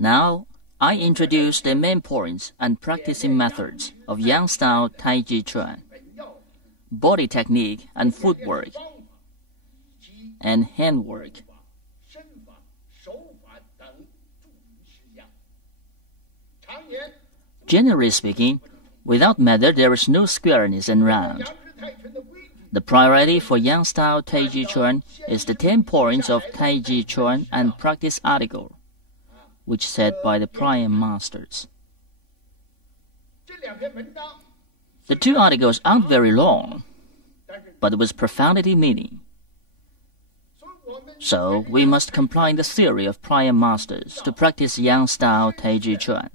Now, I introduce the main points and practicing methods of Yang Style Taiji Quan, body technique and footwork, and handwork. Generally speaking, without method there is no squareness and round. The priority for Yang Style Taiji Quan is the 10 points of Taiji Quan and practice article, which said by the prior masters. The two articles aren't very long, but with profundity meaning. So we must comply the theory of prior masters to practice Yang Style Taiji Quan.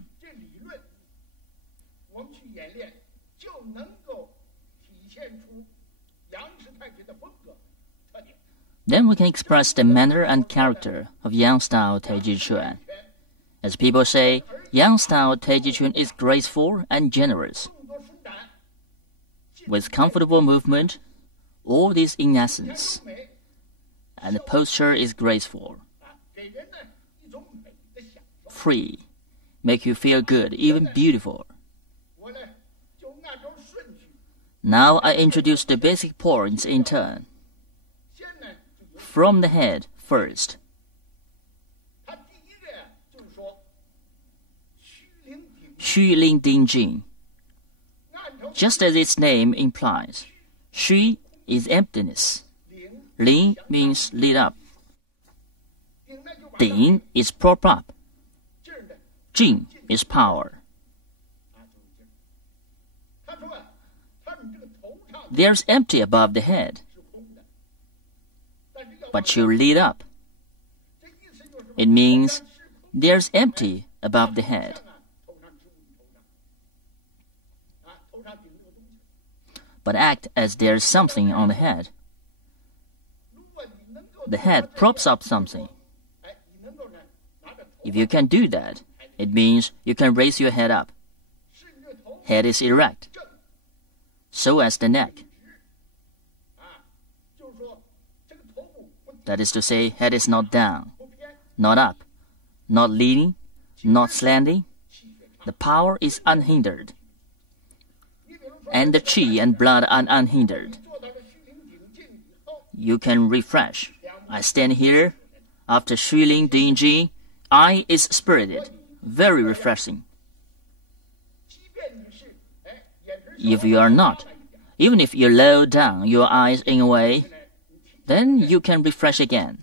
Then we can express the manner and character of Yang Style Taiji Quan. As people say, Yang Style Taiji Quan is graceful and generous. With comfortable movement, all this in essence, and the posture is graceful, free, make you feel good, even beautiful. Now I introduce the basic points in turn. From the head first. Xu Ling Ding Jing. Just as its name implies, Xu is emptiness. Ling means lit up. Ding is prop up. Jing is power. There's empty above the head, but you lit up. It means there's empty above the head. But act as there's something on the head. The head props up something. If you can do that, it means you can raise your head up. Head is erect, so as the neck. That is to say, head is not down, not up, not leaning, not slanting. The power is unhindered, and the qi and blood are unhindered. You can refresh. I stand here. After Xu Ling Ding Jing, I is spirited, very refreshing. If you are not, even if you lower down your eyes in a way, then you can refresh again.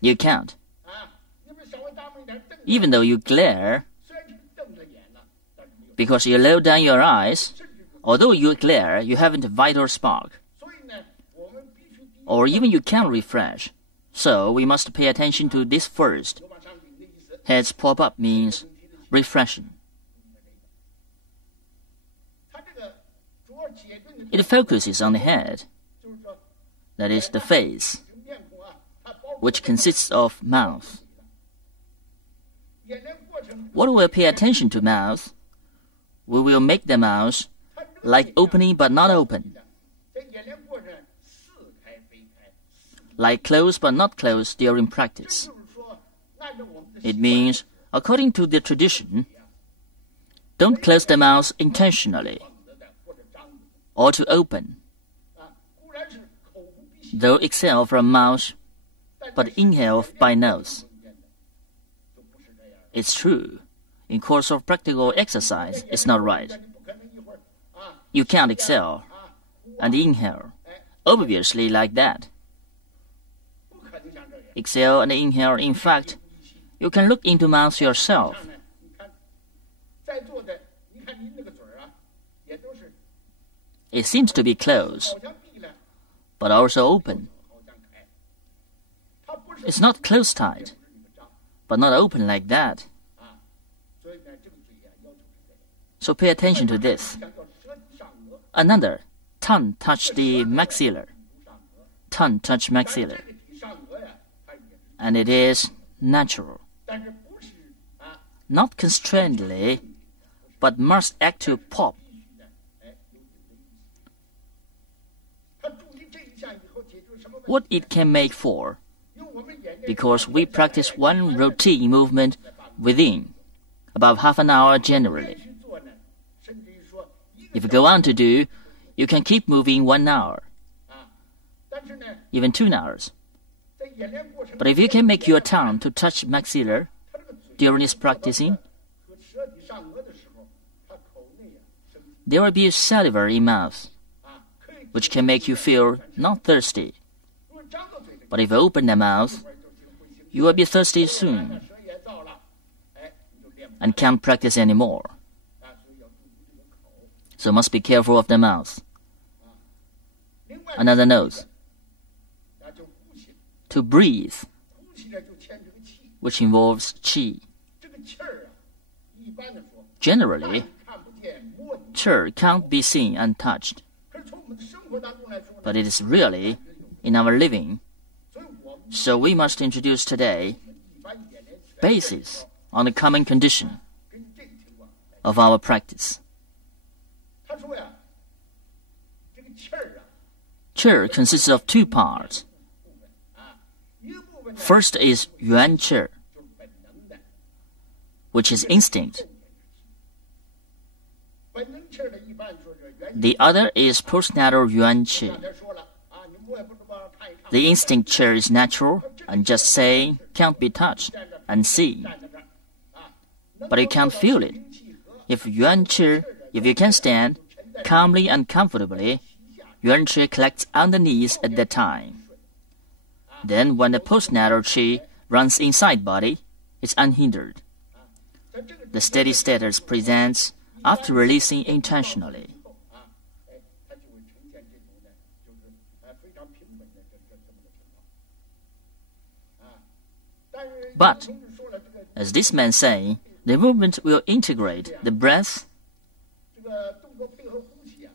You can't. Even though you glare, because you lower down your eyes, although you glare, you haven't a vital spark. Or even you can't refresh. So we must pay attention to this first. Heads pop up means refreshing. It focuses on the head, that is the face, which consists of mouth. What will pay attention to mouth? We will make the mouth like opening but not open, like close but not close during practice. It means, according to the tradition, don't close the mouth intentionally or to open, though exhale from mouth but inhale by nose. It's true. In course of practical exercise, it's not right. You can't exhale and inhale, obviously like that. Exhale and inhale, in fact, you can look into mouth yourself. It seems to be closed, but also open. It's not closed tight, but not open like that. So pay attention to this. Another, tongue touch the maxilla. Tongue touch maxilla. And it is natural. Not constrainedly, but must act to pop. What it can make for? because we practice one routine movement within about half an hour generally. If you go on to do, you can keep moving 1 hour, even 2 hours. But if you can make your tongue to touch maxilla during this practicing, there will be saliva in mouth, which can make you feel not thirsty. But if you open the mouth, you will be thirsty soon and can't practice anymore. So must be careful of the mouth. Another note: to breathe, which involves qi. Generally, qi can't be seen and touched, but it is really in our living. So we must introduce today basis on the common condition of our practice. Qi consists of 2 parts. First is yuan qi, which is instinct. The other is postnatal yuan qi. The instinct qi is natural and just saying can't be touched and seen. But you can't feel it. If you can stand calmly and comfortably, yuan qi collects underneath at that time. Then when the postnatal qi runs inside body, it's unhindered. The steady status presents after releasing intentionally. But, as this man saying, the movement will integrate the breath.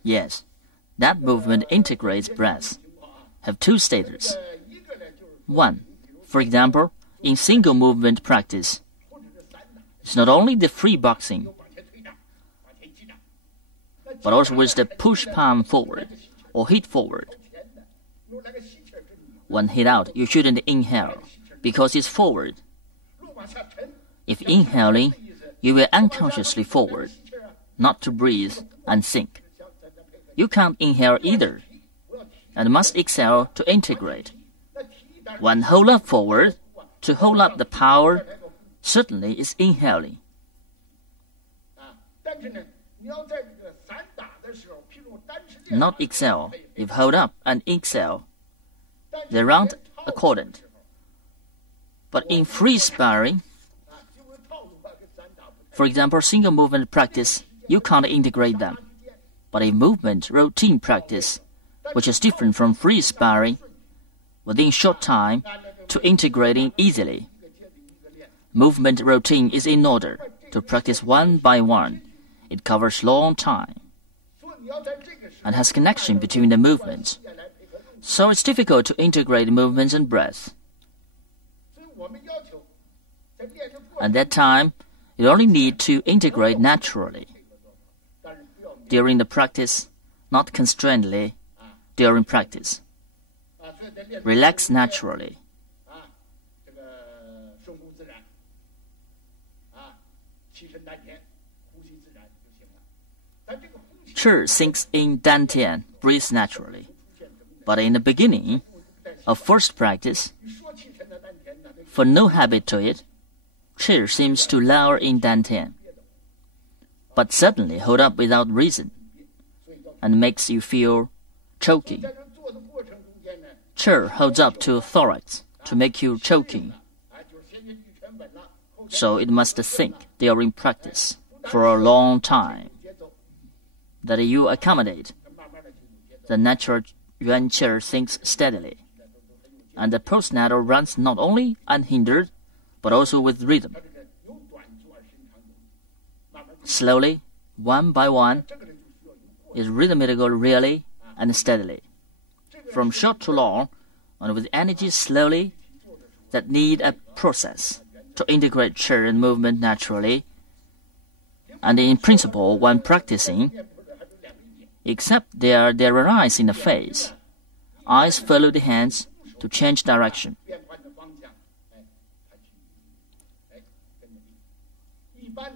Yes, that movement integrates breath. Have 2 status. 1, for example, in single movement practice, it's not only the free boxing, but also with the push palm forward or hit forward. When hit out, you shouldn't inhale because it's forward. If inhaling, you will unconsciously forward, not to breathe and think. You can't inhale either, and must exhale to integrate. When hold up forward, to hold up the power, certainly is inhaling. Not exhale. If hold up and exhale, they aren't accordant. But in free sparring, for example, single movement practice, you can't integrate them. But in movement routine practice, which is different from free sparring, within short time to integrating easily. Movement routine is in order to practice one by one. It covers long time and has connection between the movements. So it's difficult to integrate movements and breath. At that time, you only need to integrate naturally. During the practice, not constrainedly, during practice. Relax naturally. Qi sinks in dantian, breathes naturally. But in the beginning of first practice, for no habit to it, qi seems to lower in dantian, but suddenly hold up without reason, and makes you feel choking. Qi holds up to thorax to make you choking. So it must think during practice for a long time that you accommodate. The natural yuan qi thinks steadily, and the postnatal runs not only unhindered, but also with rhythm. Slowly, one by one, is rhythmical really and steadily. From short to long, and with energy slowly, that need a process to integrate qi and movement naturally. And in principle, when practicing, except there arise in the face, eyes follow the hands to change direction.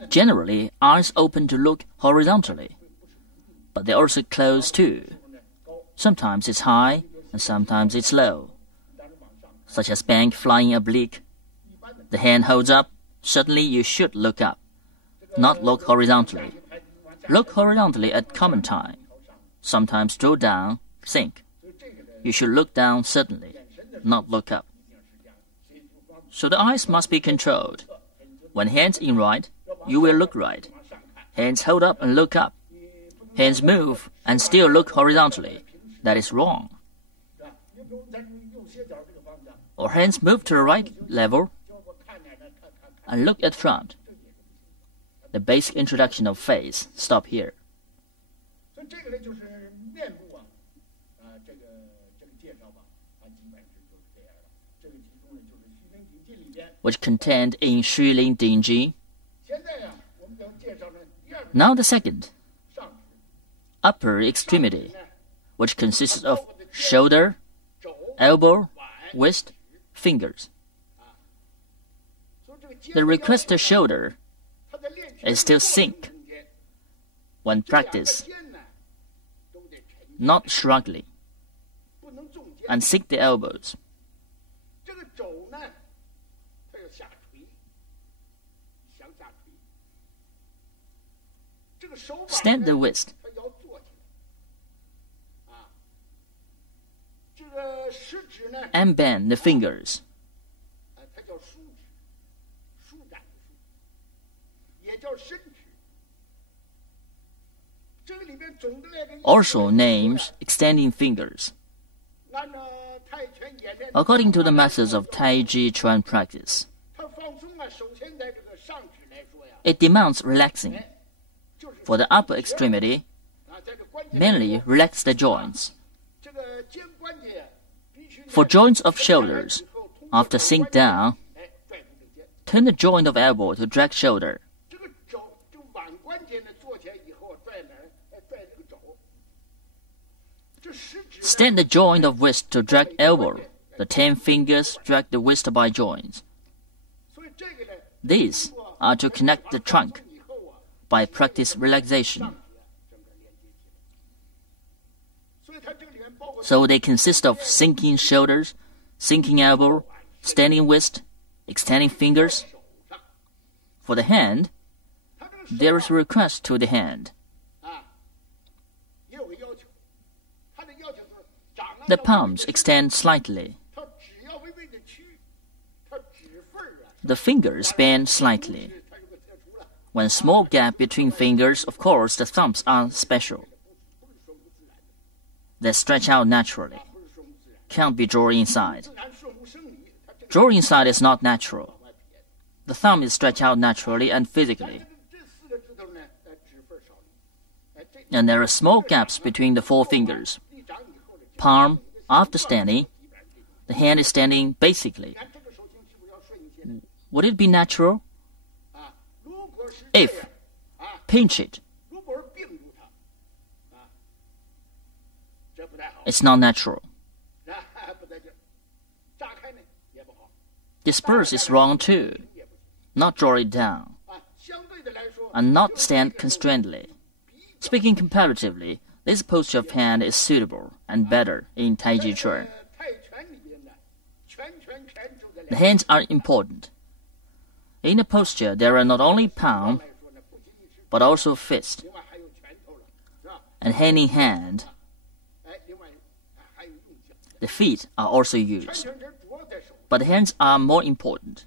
Generally, eyes open to look horizontally, but they also close too. Sometimes it's high and sometimes it's low, such as bank flying oblique. The hand holds up, suddenly you should look up, not look horizontally. Look horizontally at common time. Sometimes draw down, think. You should look down suddenly, not look up. So the eyes must be controlled. When hands in right, you will look right. Hands hold up and look up. Hands move and still look horizontally. That is wrong. Or hands move to the right level and look at front. The basic introduction of face stop here. Which contained in Xulin Dingji. Now the second, upper extremity, which consists of shoulder, elbow, wrist, fingers. The requested shoulder is still sink when practice, not struggling, and sink the elbows. Stand the wrist. And bend the fingers. Also names extending fingers. According to the methods of Taiji Quan practice, it demands relaxing. For the upper extremity, mainly relax the joints. For joints of shoulders, after sink down, turn the joint of elbow to drag shoulder. Stand the joint of wrist to drag elbow. The 10 fingers drag the wrist by joints. These are to connect the trunk by practice relaxation. So they consist of sinking shoulders, sinking elbow, standing wrist, extending fingers. For the hand, there is a request to the hand. The palms extend slightly. The fingers bend slightly. When small gap between fingers, of course, the thumbs are special. They stretch out naturally. Can't be drawn inside. Draw inside is not natural. The thumb is stretched out naturally and physically. And there are small gaps between the 4 fingers. Palm, after standing, the hand is standing basically. Would it be natural? If pinch it, it's not natural. Disperse is wrong too. Not draw it down, and not stand constrainedly. Speaking comparatively, this posture of hand is suitable and better in Taiji Chuan. The hands are important. In a posture, there are not only palm, but also fist, and hand in hand. The feet are also used, but the hands are more important.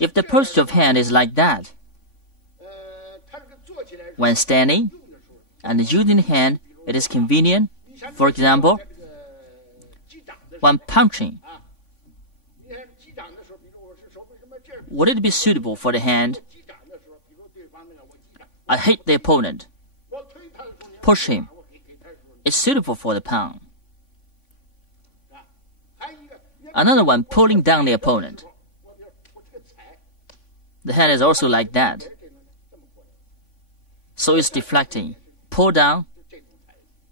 If the posture of hand is like that, when standing and using the hand, it is convenient. For example, when punching, would it be suitable for the hand? I hit the opponent. Push him. It's suitable for the palm. Another one, pulling down the opponent. The hand is also like that. So it's deflecting. Pull down.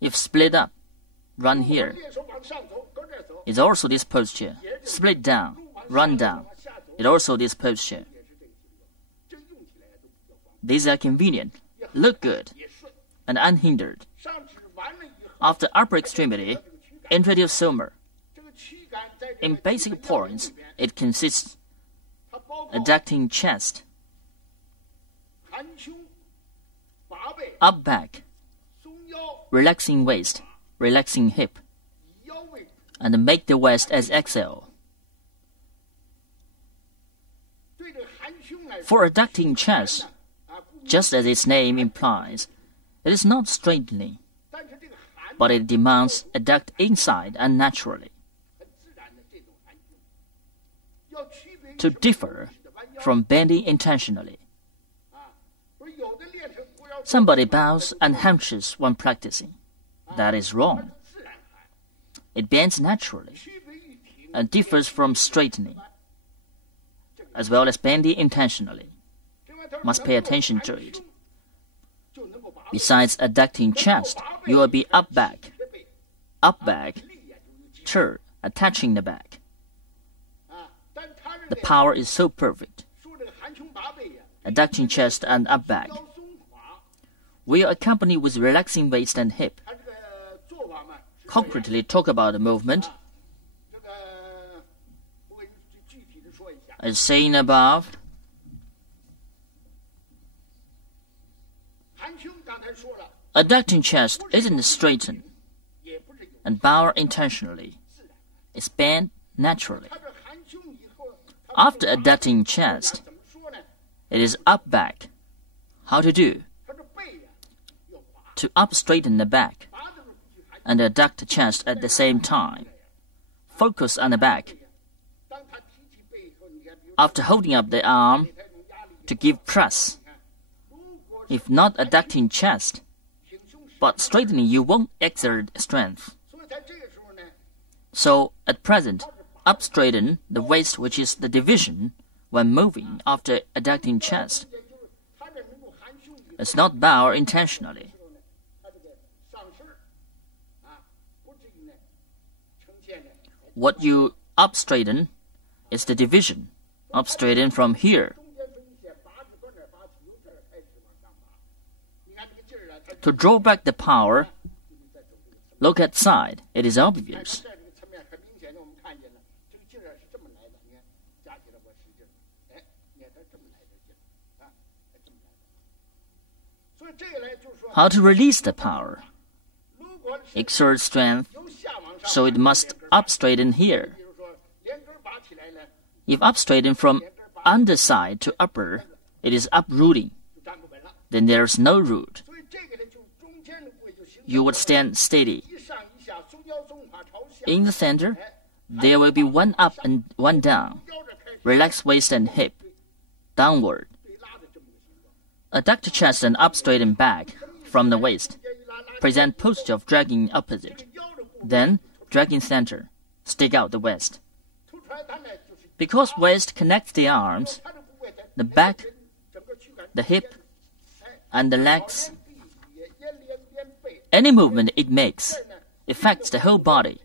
If split up, run here. It's also this posture. Split down, run down. It also this posture. These are convenient, look good, and unhindered. After upper extremity, introduce somer. In basic points, it consists adducting chest, up back, relaxing waist, relaxing hip, and make the waist as XL. For adducting chest, just as its name implies, it is not straightening, but it demands adduct inside and naturally. To differ from bending intentionally. Somebody bows and hunches when practicing. That is wrong. It bends naturally and differs from straightening, as well as bending intentionally. Must pay attention to it. Besides adducting chest, you will be up back, turn, attaching the back. The power is so perfect. Adducting chest and up back. We are accompanied with relaxing waist and hip. Concretely talk about the movement. As seen above, adducting chest isn't straightened and bow intentionally. It's bent naturally. After adducting chest, it is up back. How to do? To up straighten the back and adduct the chest at the same time. Focus on the back. After holding up the arm to give press. If not adducting chest, but straightening, you won't exert strength. So, at present, up straighten the waist, which is the division when moving after adducting chest. It's not bow intentionally. What you up straighten is the division. Up straighten from here. To draw back the power, look at side. It is obvious. How to release the power? Exert strength, so it must up straighten here. If up straighten from underside to upper, it is uprooting. Then there is no root. You would stand steady. In the center, there will be one up and one down. Relax waist and hip. Downward. Adduct chest and up straighten back from the waist. Present posture of dragging opposite. Then, dragging center. Stick out the waist. Because waist connects the arms, the back, the hip, and the legs, any movement it makes affects the whole body.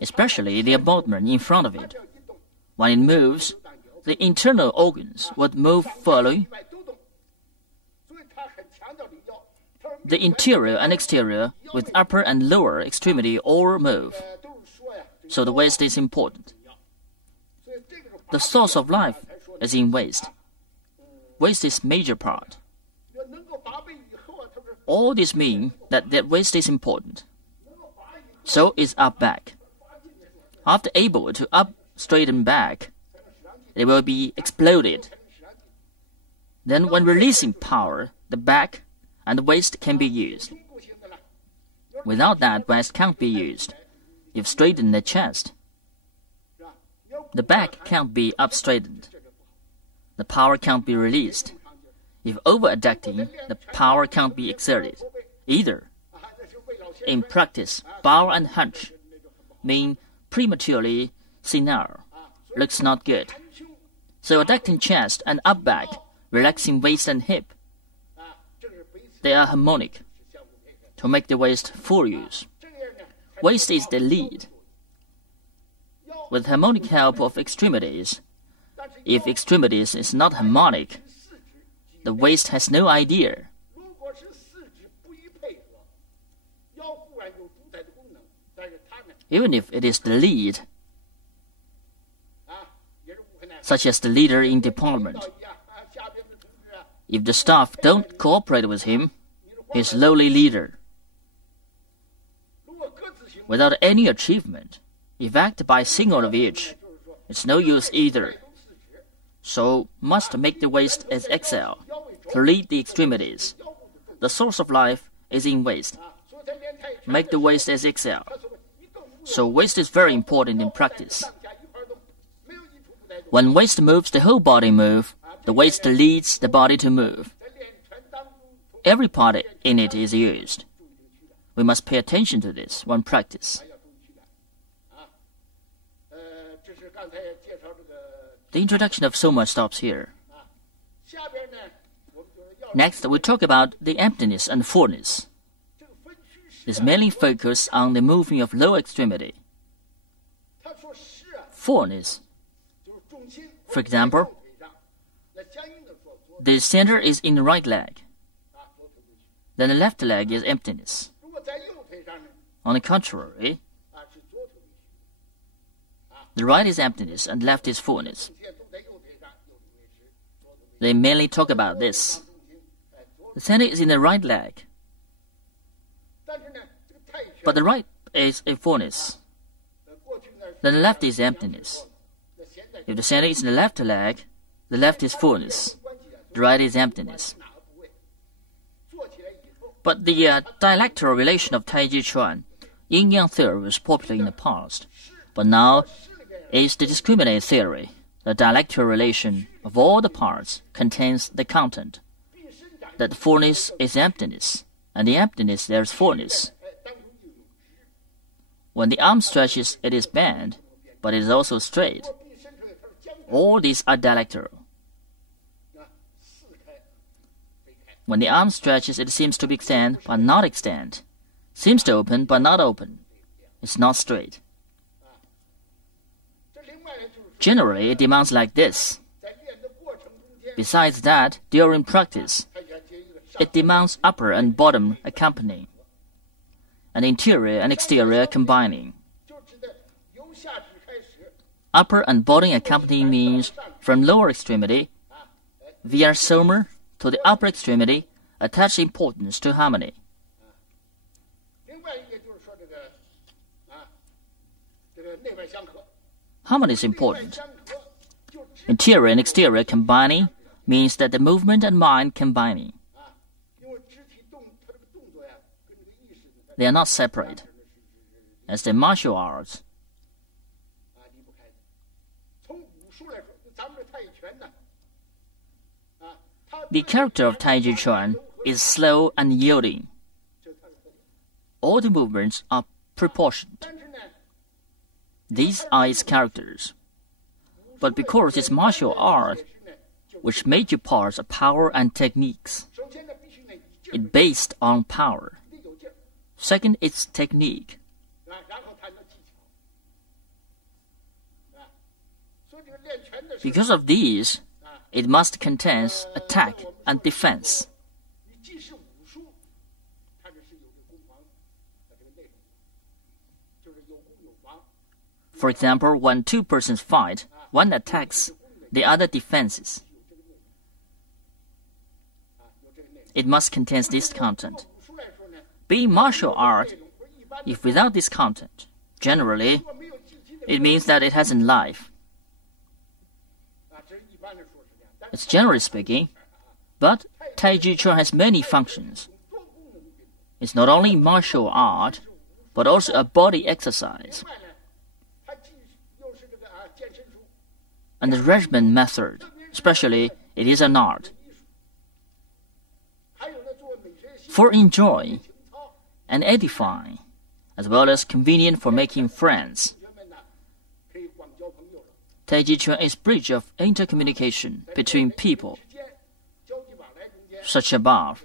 Especially the abutment in front of it. When it moves, the internal organs would move following. The interior and exterior with upper and lower extremity all move. So the waist is important. The source of life is in waist. Waist is major part. All this mean that the waist is important. So is up back. After able to up straighten back, it will be exploded. Then when releasing power, the back and the waist can be used. Without that, waist can't be used. If straighten the chest, the back can't be up straightened. The power can't be released. If over adducting, the power can't be exerted either. In practice, bow and hunch mean prematurely senile, looks not good. So adducting chest and up back, relaxing waist and hip, they are harmonic. to make the waist full use. Waist is the lead. With harmonic help of extremities, if extremities is not harmonic, the waist has no idea. Even if it is the lead, such as the leader in department, if the staff don't cooperate with him, he's lowly leader. Without any achievement, if acted by single of each, it's no use either. So must make the waist as XL to lead the extremities. The source of life is in waist. Make the waist as XL. So waist is very important in practice. When waist moves, the whole body moves. The waist leads the body to move. Every part in it is used. We must pay attention to this when practice. The introduction of Soma stops here. Next, we talk about the emptiness and fullness. This mainly focuses on the moving of lower extremity. Fullness. For example, the center is in the right leg. Then the left leg is emptiness. On the contrary, the right is emptiness and left is fullness. They mainly talk about this. The center is in the right leg, but the right is a fullness. Then the left is emptiness. If the center is in the left leg, the left is fullness, the right is emptiness. But the dialectical relation of Taiji Quan, yin-yang theory was popular in the past, but now is the discriminate theory. The dialectical relation of all the parts contains the content, that fullness is emptiness, and the emptiness there is fullness. When the arm stretches, it is bent, but it is also straight. All these are dialectical. When the arm stretches, it seems to be extend, but not extend. Seems to open, but not open. It's not straight. Generally, it demands like this. Besides that, during practice, it demands upper and bottom accompanying, and interior and exterior combining. Upper and bottom accompanying means from lower extremity, via soma, to the upper extremity, attach importance to harmony. Harmony is important. Interior and exterior combining means that the movement and mind combining. They are not separate, as the martial arts. The character of Taiji Quan is slow and yielding. All the movements are proportioned. These are its characters. But because it's martial art, which major parts are power and techniques, it's based on power. Second, it's technique. Because of these, it must contain attack and defense. For example, when two persons fight, one attacks, the other defenses. It must contain this content. Being martial art, if without this content, generally, it means that it hasn't life. It's generally speaking, but Taiji Chuan has many functions. It's not only martial art, but also a body exercise. And the regimen method, especially, it is an art. For enjoying and edifying, as well as convenient for making friends. Taiji Chuan is bridge of intercommunication between people, such above.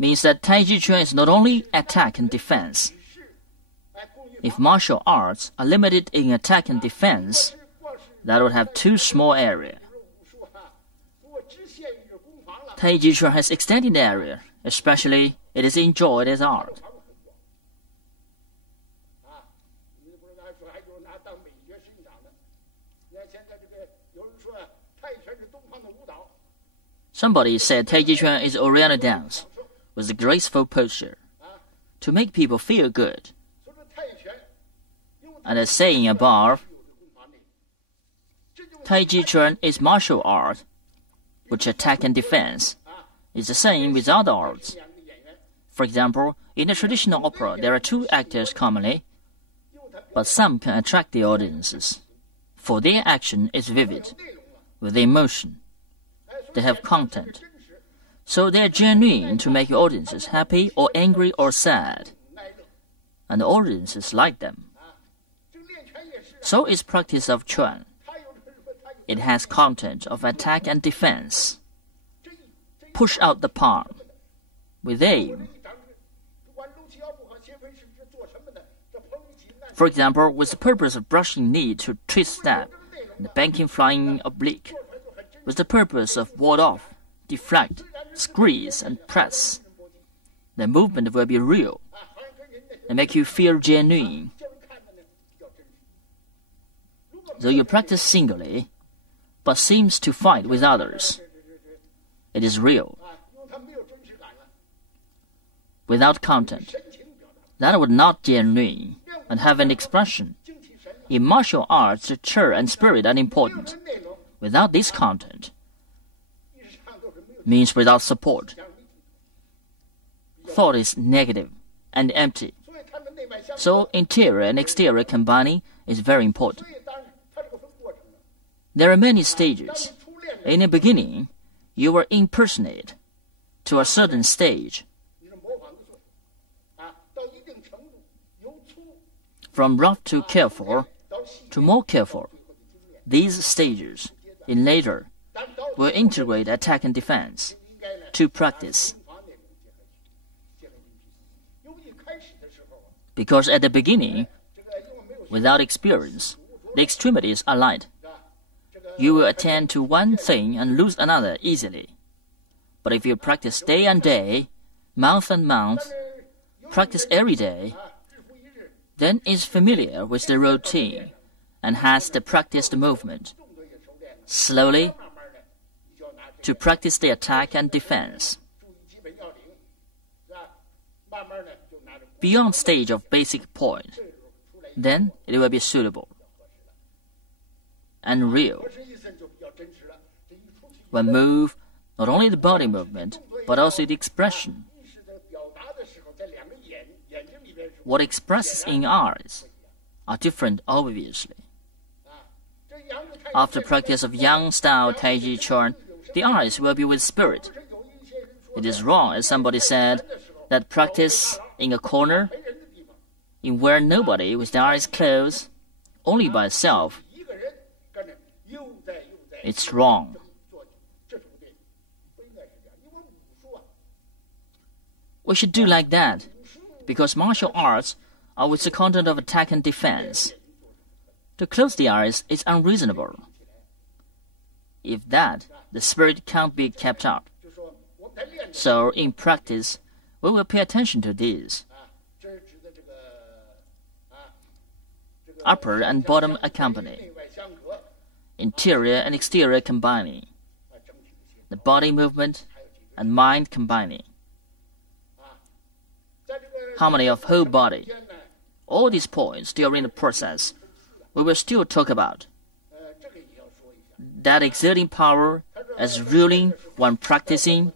means that Taiji Chuan is not only attack and defense. If martial arts are limited in attack and defense, that would have too small area. Taiji Chuan has extended area, especially it is enjoyed as art. Somebody said Taiji Chuan is Oriental dance with a graceful posture to make people feel good. And as saying above, Taiji Chuan is martial art, which attack and defense is the same with other arts. For example, in a traditional opera, there are two actors commonly, but some can attract the audiences, for their action is vivid, with emotion. They have content, so they are genuine to make audiences happy or angry or sad, and the audiences like them. So is practice of Chuan. It has content of attack and defense. Push out the palm with aim. For example, with the purpose of brushing knee to twist stab, and the banking flying oblique, with the purpose of ward off, deflect, squeeze, and press. The movement will be real and make you feel genuine. Though you practice singly, but seems to fight with others, it is real. Without content, that would not genuine and have an expression. In martial arts, the chair and spirit are important. Without this content, means without support. Thought is negative and empty. So interior and exterior combining is very important. There are many stages. In the beginning, you will impersonate to a certain stage. From rough to careful to more careful. These stages, in later, will integrate attack and defense to practice. Because at the beginning, without experience, the extremities are light. You will attend to one thing and lose another easily. But if you practice day and day, month and month, practice every day, then is familiar with the routine and has the practiced movement. Slowly, to practice the attack and defense. Beyond stage of basic point, then it will be suitable and real. When move, not only the body movement, but also the expression. What expresses in eyes are different, obviously. After practice of Yang Style Taiji Quan, the eyes will be with spirit. It is wrong, as somebody said, that practice in a corner, in where nobody with the eyes closed, only by itself. It's wrong. We should do like that, because martial arts are with the content of attack and defense. To close the eyes is unreasonable. If that, the spirit can't be kept up. So, in practice, we will pay attention to these. Upper and bottom accompany. Interior and exterior combining. The body movement and mind combining. Harmony of whole body. All these points during the process, we will still talk about. That exerting power as ruling when practicing.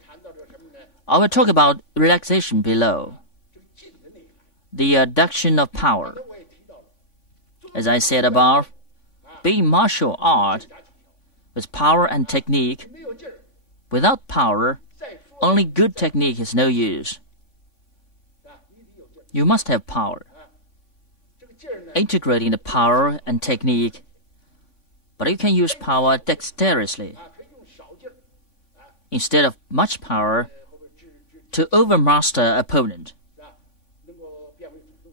I will talk about relaxation below. The adduction of power. As I said above, being martial art with power and technique, without power, only good technique is no use. You must have power. Integrating the power and technique, but you can use power dexterously. Instead of much power, to overmaster opponent.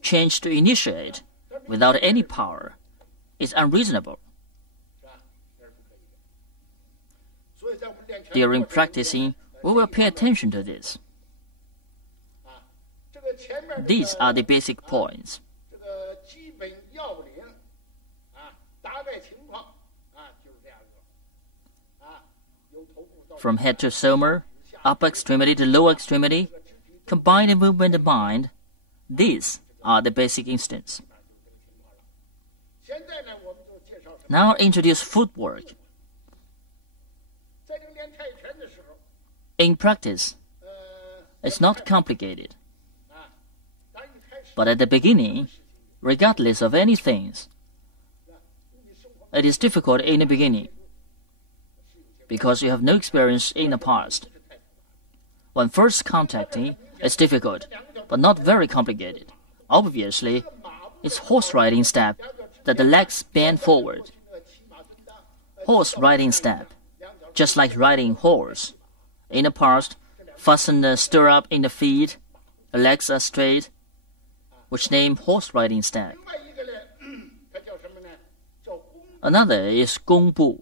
Change to initiate without any power is unreasonable. During practicing, we will pay attention to this. These are the basic points. From head to somer, upper extremity to lower extremity, combine the movement of mind. These are the basic instincts. Now introduce footwork. In practice, it's not complicated. But at the beginning, regardless of any things, it is difficult in the beginning because you have no experience in the past. When first contacting, it's difficult, but not very complicated. Obviously, it's horse riding step that the legs bend forward. Horse riding step, just like riding horse. In the past, fasten the stirrup in the feet, the legs are straight, which name horse riding step. Another is gong bu,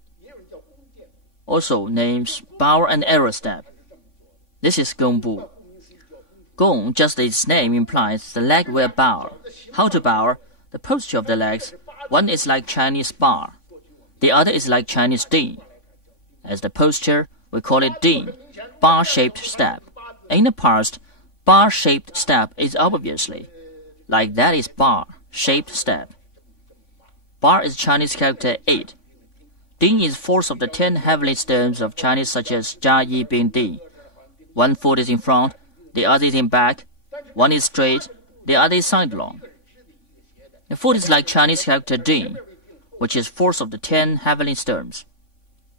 also names bow and arrow step. This is gong bu. Gong, just as its name implies, the leg will bow. How to bow? The posture of the legs. One is like Chinese bar. The other is like Chinese ding. As the posture, we call it ding, bar-shaped step. In the past, bar-shaped step is obviously, like that is bar-shaped step. Bar is Chinese character 8. Ding is fourth of the 10 heavenly stones of Chinese such as Jia Yi Bing Ding. One foot is in front, the other is in back. One is straight, the other is sidelong. The foot is like Chinese character Ding, which is fourth of the 10 heavenly stones.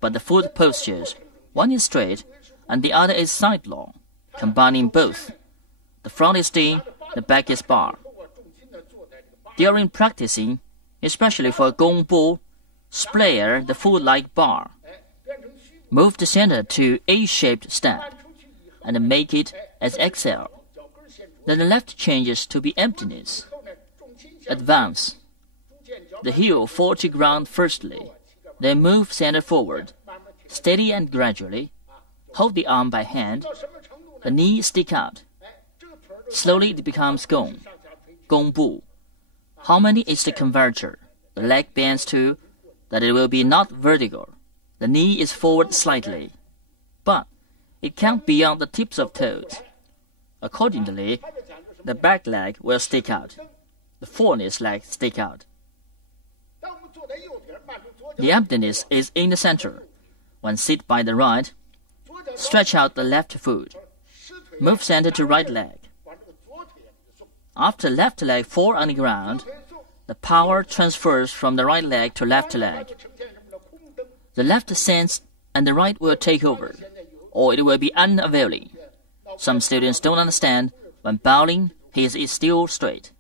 But the foot postures, one is straight and the other is sidelong, combining both. The front is Ding, the back is bar. During practicing, especially for gong bu, splayer the foot like bar. Move the center to A-shaped step and make it as XL. Then the left changes to be emptiness. Advance. The heel fall to ground firstly, then move center forward, steady and gradually. Hold the arm by hand. The knee stick out. Slowly it becomes gong, gong bu. How many is the converter? The leg bends to, that it will be not vertical. The knee is forward slightly, but it can't beyond the tips of toes. Accordingly, the back leg will stick out. The foremost leg stick out. The emptiness is in the center. When sit by the right, stretch out the left foot. Move center to right leg. After left leg fall on the ground, the power transfers from the right leg to left leg. The left sense and the right will take over, or it will be unavailing. Some students don't understand. When bowing, he is still straight.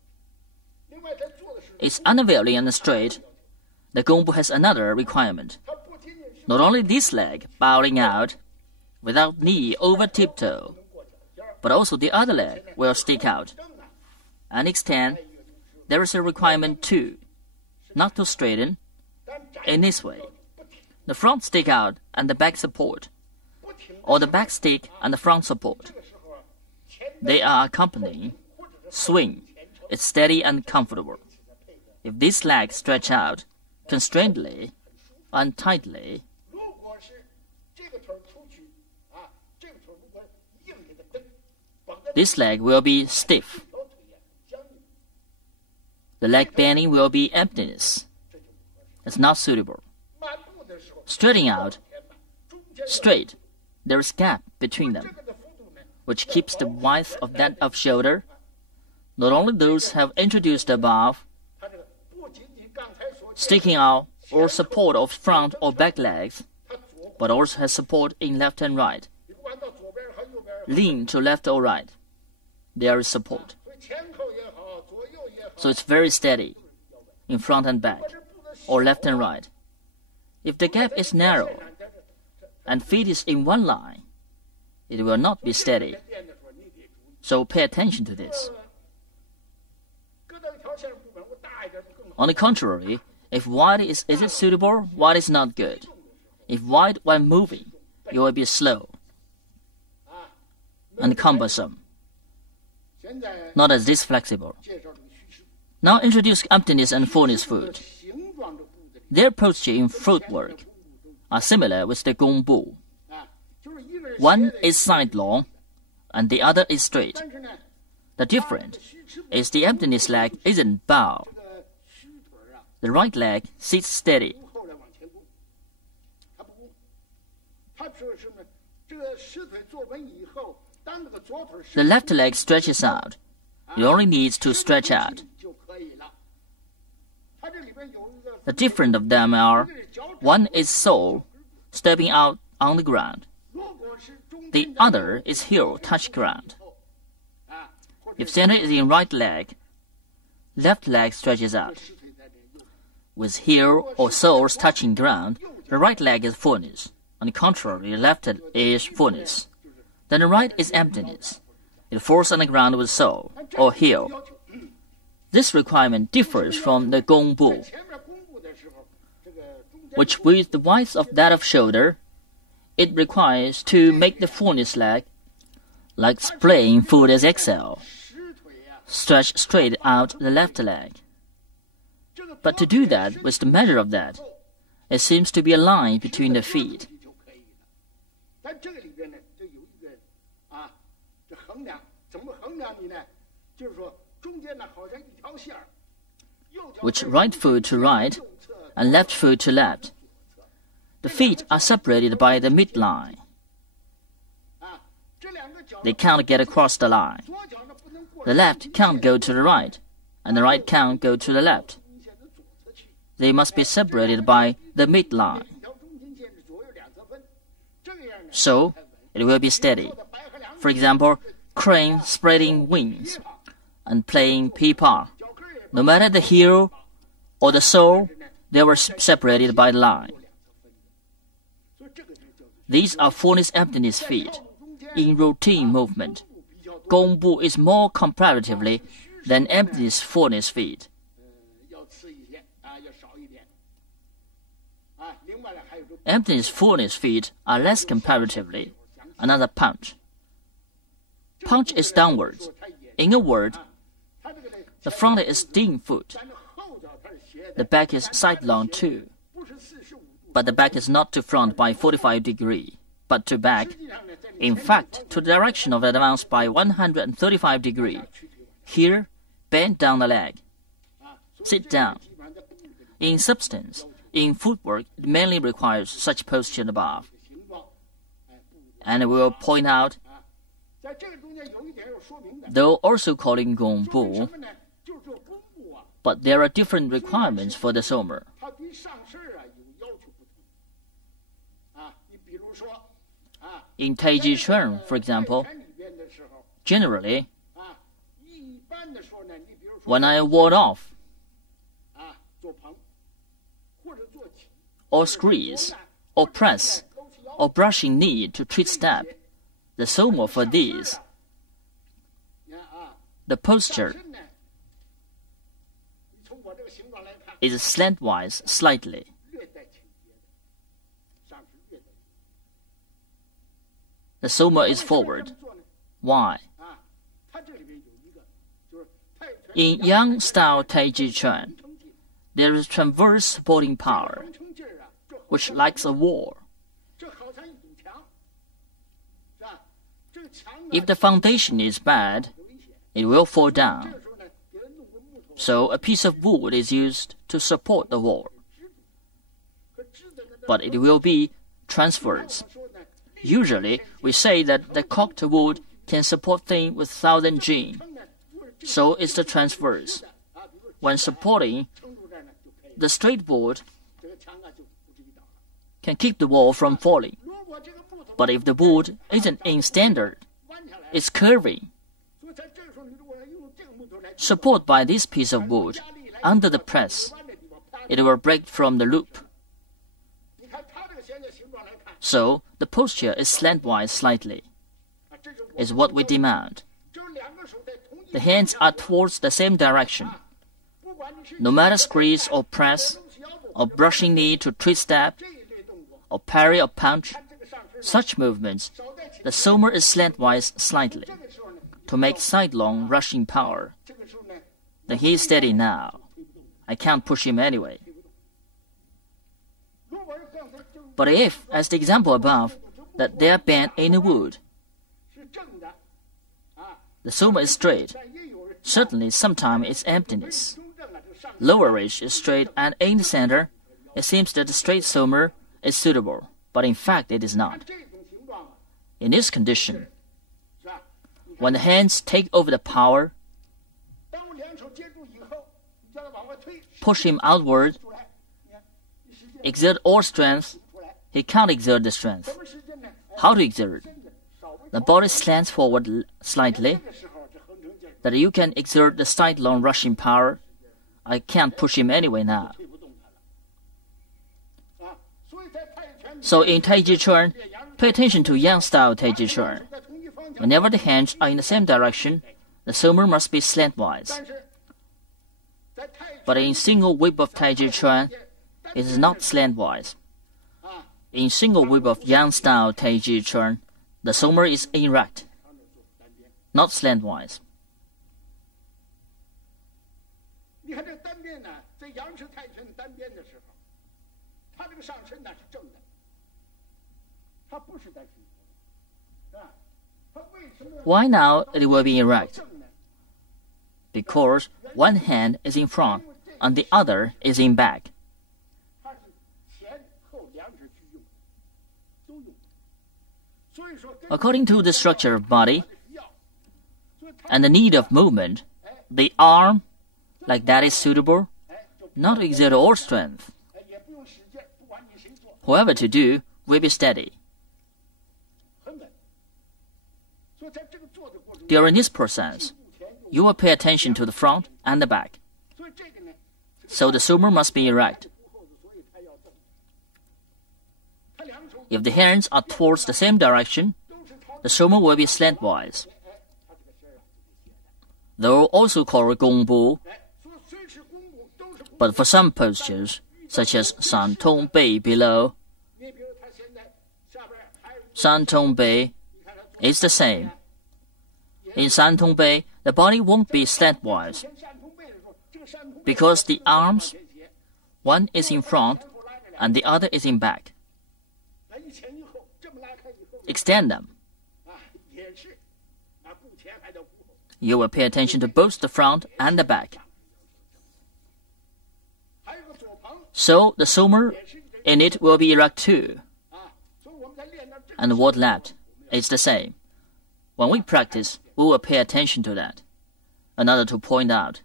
It's unavailing and straight. The gong bu has another requirement. Not only this leg bowing out, without knee over tiptoe, but also the other leg will stick out and extend. There is a requirement too, not to straighten. In this way, the front stick out and the back support, or the back stick and the front support. They are accompanying. Swing. It's steady and comfortable. If this leg stretch out constrainedly and tightly, this leg will be stiff. The leg bending will be emptiness. It's not suitable. Straightening out, straight, there is gap between them, which keeps the width of that of shoulder. Not only those have introduced above, sticking out or support of front or back legs, but also has support in left and right. Lean to left or right. There is support. So it's very steady in front and back, or left and right. If the gap is narrow and feet is in one line, it will not be steady. So pay attention to this. On the contrary, if wide is it suitable, wide is not good. If wide when moving, you will be slow and cumbersome, not as this flexible. Now introduce emptiness and fullness foot. Their posture in footwork are similar with the gongbu. One is sidelong and the other is straight. The difference is the emptiness leg isn't bowed. The right leg sits steady. The left leg stretches out. It only needs to stretch out. The difference of them are, one is sole, stepping out on the ground. The other is heel touch ground. If center is in right leg, left leg stretches out. With heel or soles touching ground, the right leg is fullness. On the contrary, the left is fullness. Then the right is emptiness. It falls on the ground with sole or heel. This requirement differs from the gongbu, which with the width of that of shoulder, it requires to make the fullness leg, like splaying foot as XL, stretch straight out the left leg. But to do that with the measure of that, it seems to be a line between the feet. Which right foot to right and left foot to left. The feet are separated by the midline. They can't get across the line. The left can't go to the right, and the right can't go to the left. They must be separated by the midline. So, it will be steady. For example, crane spreading wings and playing pipa. No matter the heel or the sole, they were separated by the line. These are fullness emptiness feet. In routine movement, gongbu is more comparatively than emptiness fullness feet. Emptiness fullness feet are less comparatively. Another punch. Punch is downwards. In a word, the front is sting foot. The back is sidelong too. But the back is not to front by 45 degrees, but to back. In fact, to the direction of advance by 135 degrees. Here, bend down the leg. Sit down. In substance, in footwork, it mainly requires such posture above. And I will point out, though also calling gongbu, but there are different requirements for the somer. In Taiji Quan, for example, generally, when I ward off, or squeeze, or press, or brushing knee to treat step, the somer for these, the posture is slantwise slightly. The somer is forward. Why? In Yang Style Taiji Quan, there is transverse supporting power, which likes a wall. If the foundation is bad, it will fall down. So a piece of wood is used to support the wall. But it will be transverse. Usually, we say that the cocked wood can support things with 1,000 jin. So it's the transverse. When supporting, the straight board can keep the wall from falling. But if the board isn't in standard, it's curving. Support by this piece of wood under the press, it will break from the loop. So the posture is slantwise slightly, is what we demand. The hands are towards the same direction. No matter squeeze or press, or brushing knee to twist stab, or parry or punch, such movements, the somer is slantwise slightly, to make sidelong rushing power. Then he is steady now. I can't push him anyway. But if, as the example above, that they are bent in the wood, the somer is straight, certainly sometimes it's emptiness. Lower ridge is straight, and in the center, it seems that the straight somer is suitable, but in fact it is not. In this condition, when the hands take over the power, push him outward, exert all strength, he can't exert the strength. How to exert? The body slants forward slightly, that you can exert the sidelong rushing power. I can't push him anyway now. So in Taiji Chuan, pay attention to Yang Style Taiji Quan. Whenever the hands are in the same direction, the somer must be slantwise. But in single whip of Taiji Chuan, it is not slantwise. In single whip of Yang Style Taiji Quan, the somer is erect, not slantwise. Why now it will be erect? Because one hand is in front and the other is in back. According to the structure of body and the need of movement, the arm, like that, is suitable, not to exert all strength. However to do, will be steady. During this process, you will pay attention to the front and the back. So the somer must be erect. If the hands are towards the same direction, the somer will be slantwise. Though also called gongbu, but for some postures, such as San Tong Bei below, San Tong Bei is the same. In San Tong Bei, the body won't be slantwise, because the arms, one is in front and the other is in back. Extend them. You will pay attention to both the front and the back. So the somer in it will be erect too. And what left is the same. When we practice, we will pay attention to that. Another to point out.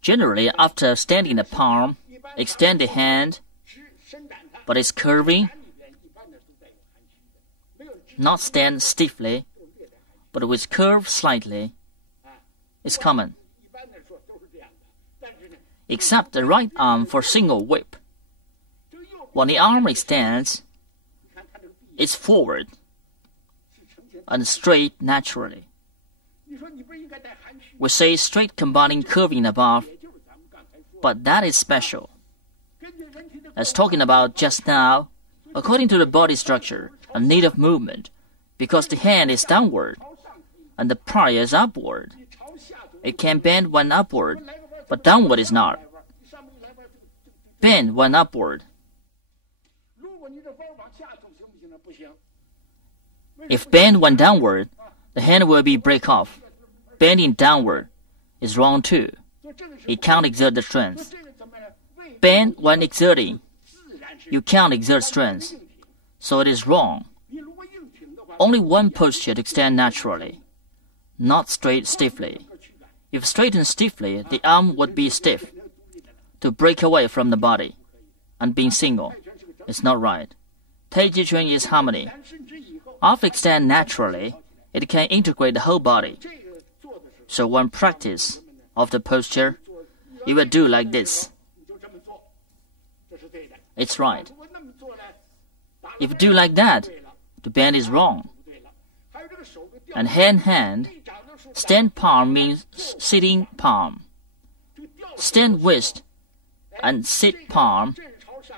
Generally, after standing the palm, extend the hand, but it's curving. Not stand stiffly, but with curve slightly. It's common. Except the right arm for single whip. When the arm extends, it's forward and straight naturally. We say straight combining curving above, but that is special. As talking about just now, according to the body structure and need of movement, because the hand is downward and the prior is upward, it can bend when upward, but downward is not. Bend when upward. If bend when downward, the hand will be break off. Bending downward is wrong too. It can't exert the strength. Bend when exerting. You can't exert strength, so it is wrong. Only one posture to extend naturally, not straight stiffly. If straightened stiffly, the arm would be stiff, to break away from the body, and being single. It's not right. Taiji Chuan is harmony. After extend naturally, it can integrate the whole body. So when practice of the posture, you will do like this. It's right. If you do like that, the bend is wrong. and hand. Stand palm means sitting palm. Stand wrist and sit palm.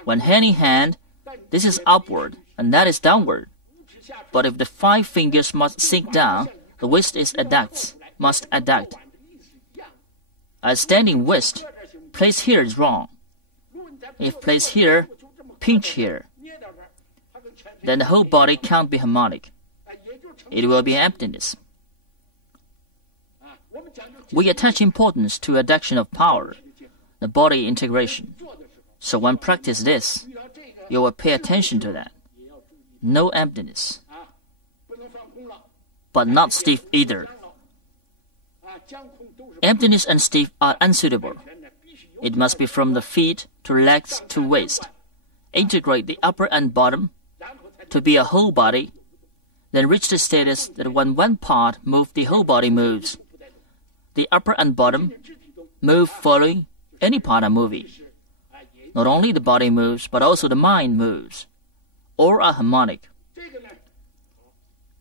When hand in hand, this is upward and that is downward. But if the 5 fingers must sink down, the wrist must adduct. As standing wrist, place here is wrong. If place here, pinch here, then the whole body can't be harmonic. It will be emptiness. We attach importance to adduction of power, the body integration. So when practice this, you will pay attention to that. No emptiness, but not stiff either. Emptiness and stiff are unsuitable. It must be from the feet to legs to waist. Integrate the upper and bottom to be a whole body, then reach the status that when one part moves, the whole body moves. The upper and bottom move following any part are moving. Not only the body moves, but also the mind moves. All are harmonic.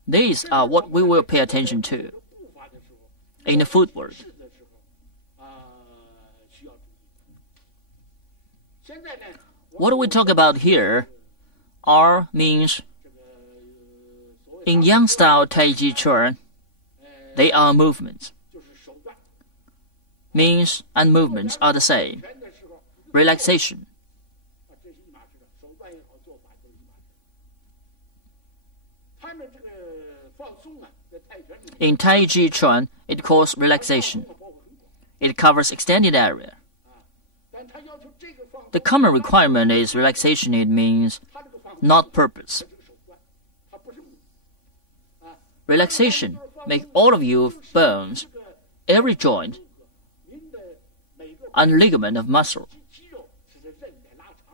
These are what we will pay attention to in the footwork. What do we talk about here? R means, in Yang Style Taiji Quan, they are movements. Means and movements are the same. Relaxation. In Taiji Quan, it calls relaxation. It covers extended area. The common requirement is relaxation. It means not purpose. Relaxation make all of your bones, every joint, and ligament of muscle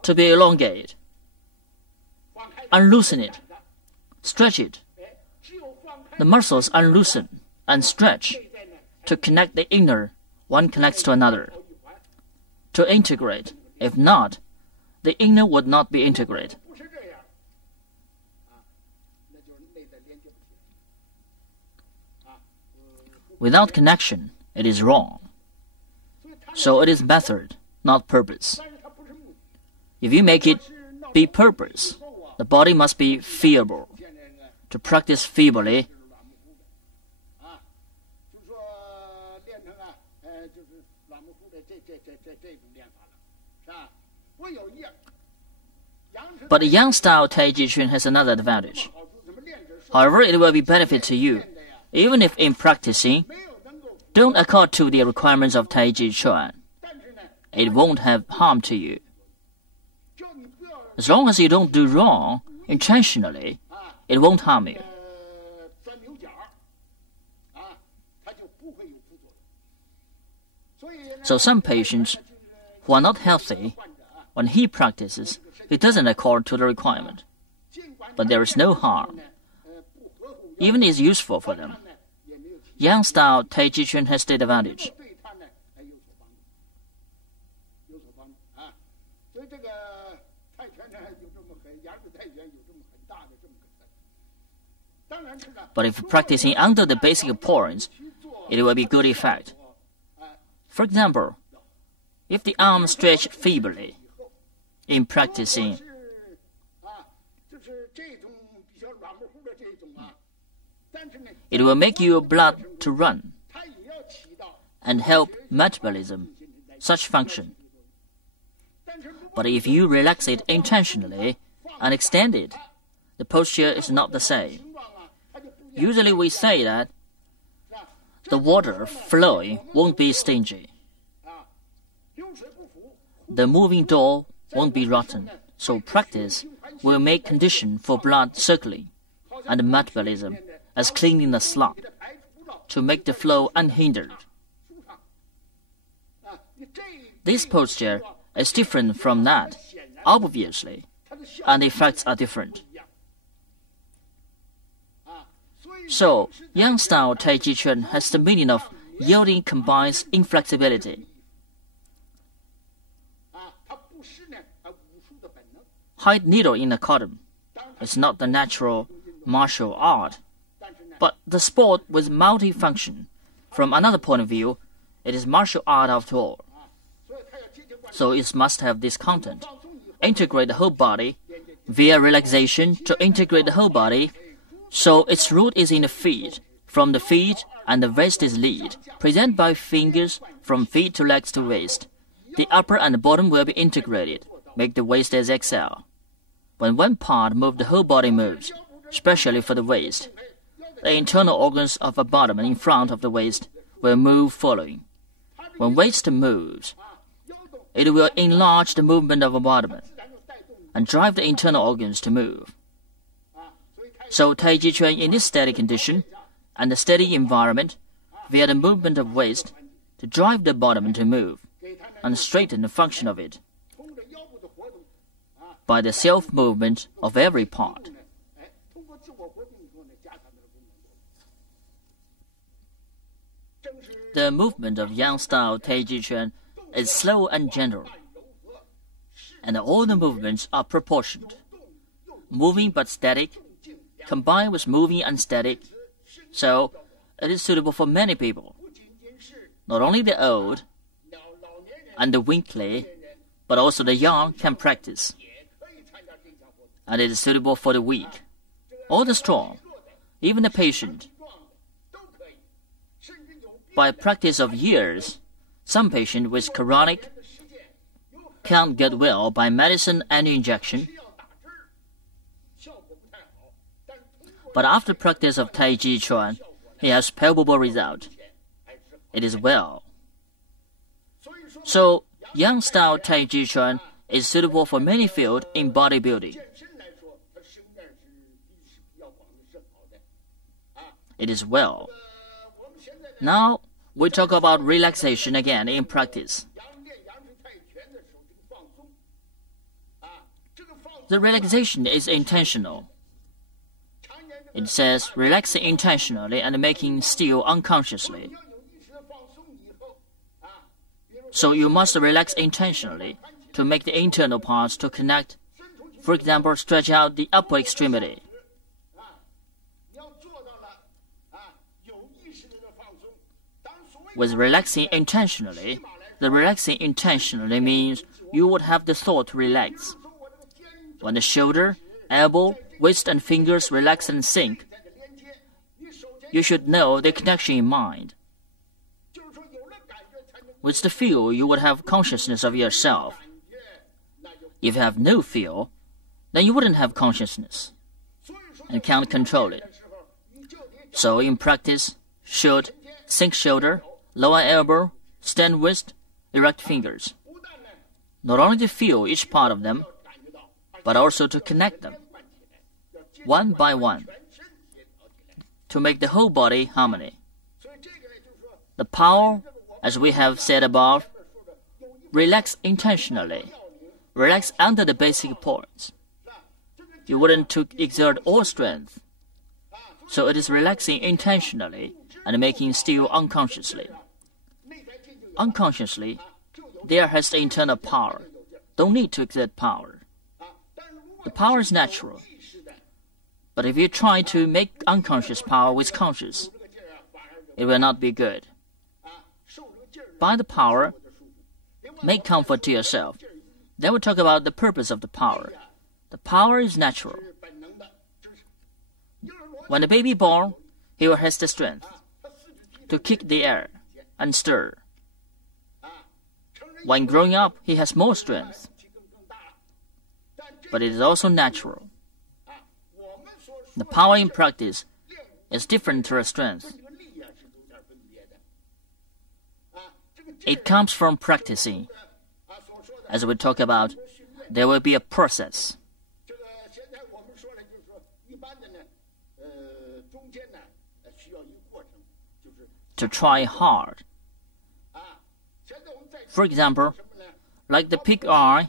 to be elongated. Unloosen it. Stretch it. The muscles unloosen and stretch to connect the inner. One connects to another. To integrate. If not, the inner would not be integrated. Without connection, it is wrong. So it is method, not purpose. If you make it be purpose, the body must be feeble. To practice feebly, but the Yang Style Taiji Quan has another advantage. However, it will be benefit to you, even if in practicing, don't accord to the requirements of Taiji Quan. It won't have harm to you. As long as you don't do wrong intentionally, it won't harm you. So some patients who are not healthy, when he practices, he doesn't accord to the requirement. But there is no harm. Even is useful for them. Yang Style Taiji Quan has the advantage. But if practicing under the basic points, it will be good effect. For example, if the arm stretch feebly in practicing, it will make your blood to run and help metabolism, such function. But if you relax it intentionally and extend it, the posture is not the same. Usually we say that the water flowing won't be stingy. The moving door won't be rotten. So practice will make condition for blood circling and metabolism as cleaning the slop to make the flow unhindered. This posture is different from that, obviously, and the effects are different. So, Yang Style Taiji Quan has the meaning of yielding combines inflexibility. Hide needle in a cotton is not the natural martial art, But the sport with multifunction, from another point of view, it is martial art after all. So it must have this content. Integrate the whole body via relaxation to integrate the whole body. So its root is in the feet. From the feet and the waist is lead. Present by fingers from feet to legs to waist. The upper and the bottom will be integrated. Make the waist as XL. When one part moves, the whole body moves, especially for the waist. The internal organs of the bottom and in front of the waist will move following. When waist moves, it will enlarge the movement of the bottom and drive the internal organs to move. So Taiji Chuan in this steady condition and the steady environment, via the movement of waist, to drive the bottom to move and straighten the function of it by the self-movement of every part. The movement of Yang Style Taiji Quan is slow and gentle, and all the movements are proportioned, moving but static, combined with moving and static, so it is suitable for many people. Not only the old and the weakly, but also the young can practice, and it is suitable for the weak, or the strong, even the patient. By practice of years, some patient with chronic can't get well by medicine and injection. But after practice of Taiji Chuan, he has palpable result. It is well. So, Yang Style Taiji Quan is suitable for many fields in bodybuilding. It is well. Now, we talk about relaxation again in practice. The relaxation is intentional. It says relaxing intentionally and making still unconsciously. So you must relax intentionally to make the internal parts to connect. For example, stretch out the upper extremity. With relaxing intentionally, the relaxing intentionally means you would have the thought to relax. When the shoulder, elbow, waist and fingers relax and sink, you should know the connection in mind. With the feel, you would have consciousness of yourself. If you have no feel, then you wouldn't have consciousness and can't control it. So in practice, should sink shoulder, lower elbow, stand waist, erect fingers. Not only to feel each part of them, but also to connect them, one by one, to make the whole body harmony. The power, as we have said above, relax intentionally, relax under the basic points. You wouldn't to exert all strength. So it is relaxing intentionally and making still unconsciously. Unconsciously, there has the internal power. Don't need to exert power. The power is natural. But if you try to make unconscious power with conscious, it will not be good. By the power, make comfort to yourself. Then we'll talk about the purpose of the power. The power is natural. When the baby born, he will have the strength to kick the air and stir. When growing up, he has more strength. But it is also natural. The power in practice is different to the strength. It comes from practicing. As we talk about, there will be a process. To try hard. For example, like the pig eye,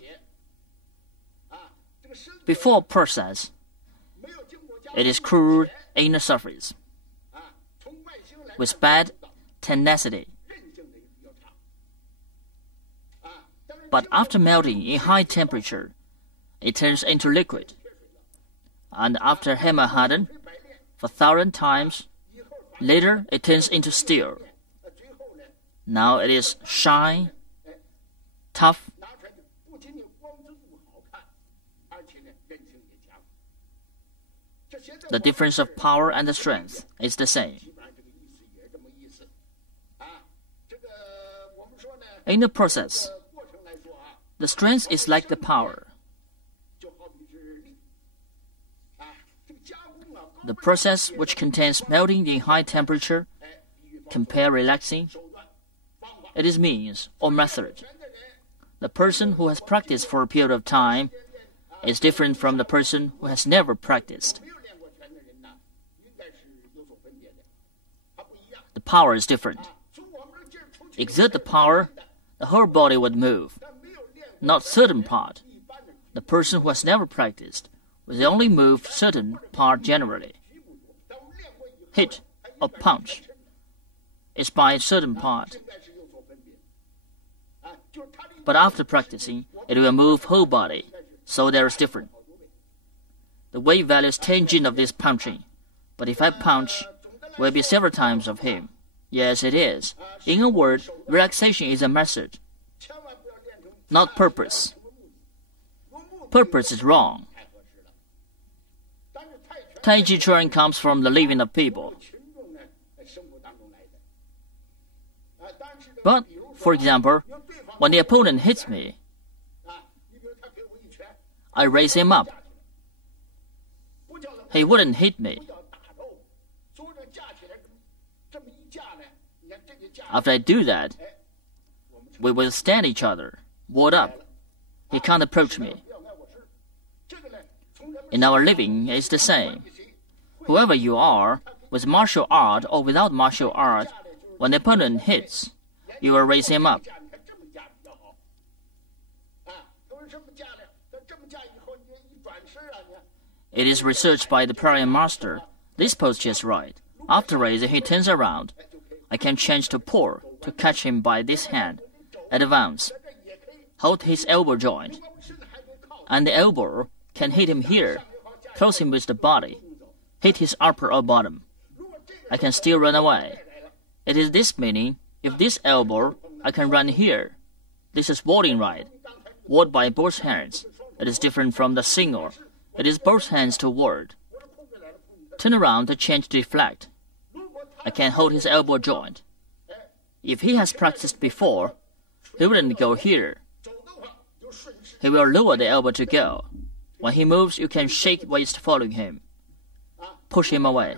before process, it is crude inner surface with bad tenacity. But after melting in high temperature, it turns into liquid. And after hammer hardened for 1,000 times, Later, it turns into steel. Now it is shine, tough. The difference of power and the strength is the same. In the process, the strength is like the power. The process which contains melting in high temperature, compare relaxing, it is means or method. The person who has practiced for a period of time is different from the person who has never practiced. The power is different. Exert the power, the whole body would move, not certain part. The person who has never practiced will only move certain part generally. Hit or punch is by a certain part. But after practicing, it will move whole body, so there is difference. The weight value is tangent of this punching, but if I punch, will be several times of him. Yes, it is. In a word, relaxation is a method, not purpose. Purpose is wrong. Taiji Chuan comes from the living of people. But, for example, when the opponent hits me, I raise him up. He wouldn't hit me. After I do that, we will stand each other, ward up. He can't approach me. In our living, it's the same. Whoever you are, with martial art or without martial art, when the opponent hits, you will raise him up. It is researched by the prior master. This posture is right. After raising, he turns around. I can change to pour, to catch him by this hand. Advance. Hold his elbow joint. And the elbow can hit him here. Close him with the body. Hit his upper or bottom. I can still run away. It is this meaning, if this elbow, I can run here. This is warding right. Ward by both hands. It is different from the single. It is both hands to ward. Turn around to change to deflect. I can hold his elbow joint. If he has practiced before, he wouldn't go here. He will lower the elbow to go. When he moves, you can shake waist following him. Push him away.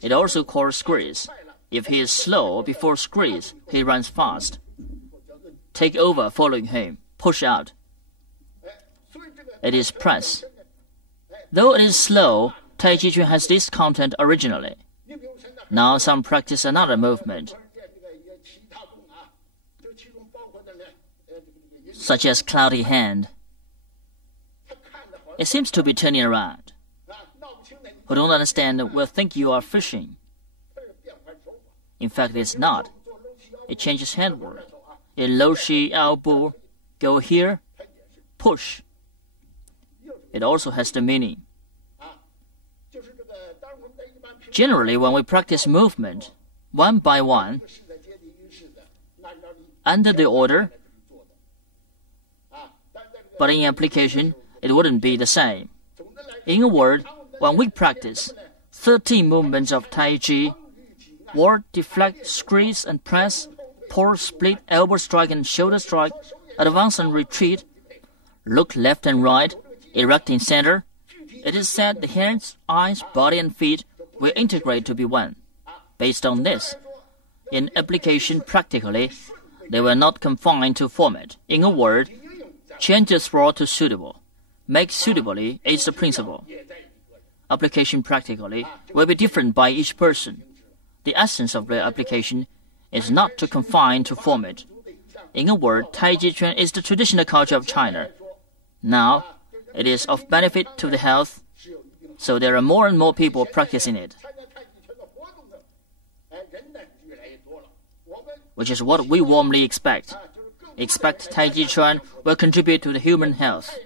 It also called squeeze. If he is slow before squeeze, he runs fast. Take over following him. Push out. It is press. Though it is slow, Taiji Chuan has this content originally. Now some practice another movement, such as cloudy hand. It seems to be turning around. Who don't understand will think you are fishing. In fact, it's not. It changes handwork. In low shi elbow, go here, push. It also has the meaning. Generally, when we practice movement, one by one, under the order, but in application, it wouldn't be the same. In a word, when we practice 13 movements of Tai Chi, ward, deflect, squeeze and press, pour, split, elbow strike and shoulder strike, advance and retreat, look left and right, erect in center, it is said the hands, eyes, body and feet will integrate to be one. Based on this, in application practically, they were not confined to format. In a word, change the throw to suitable. Make suitably is the principle. Application practically will be different by each person. The essence of the application is not to confine to format. In a word, Taiji Chuan is the traditional culture of China. Now, it is of benefit to the health, so there are more and more people practicing it, which is what we warmly expect. Expect Taiji Chuan will contribute to the human health.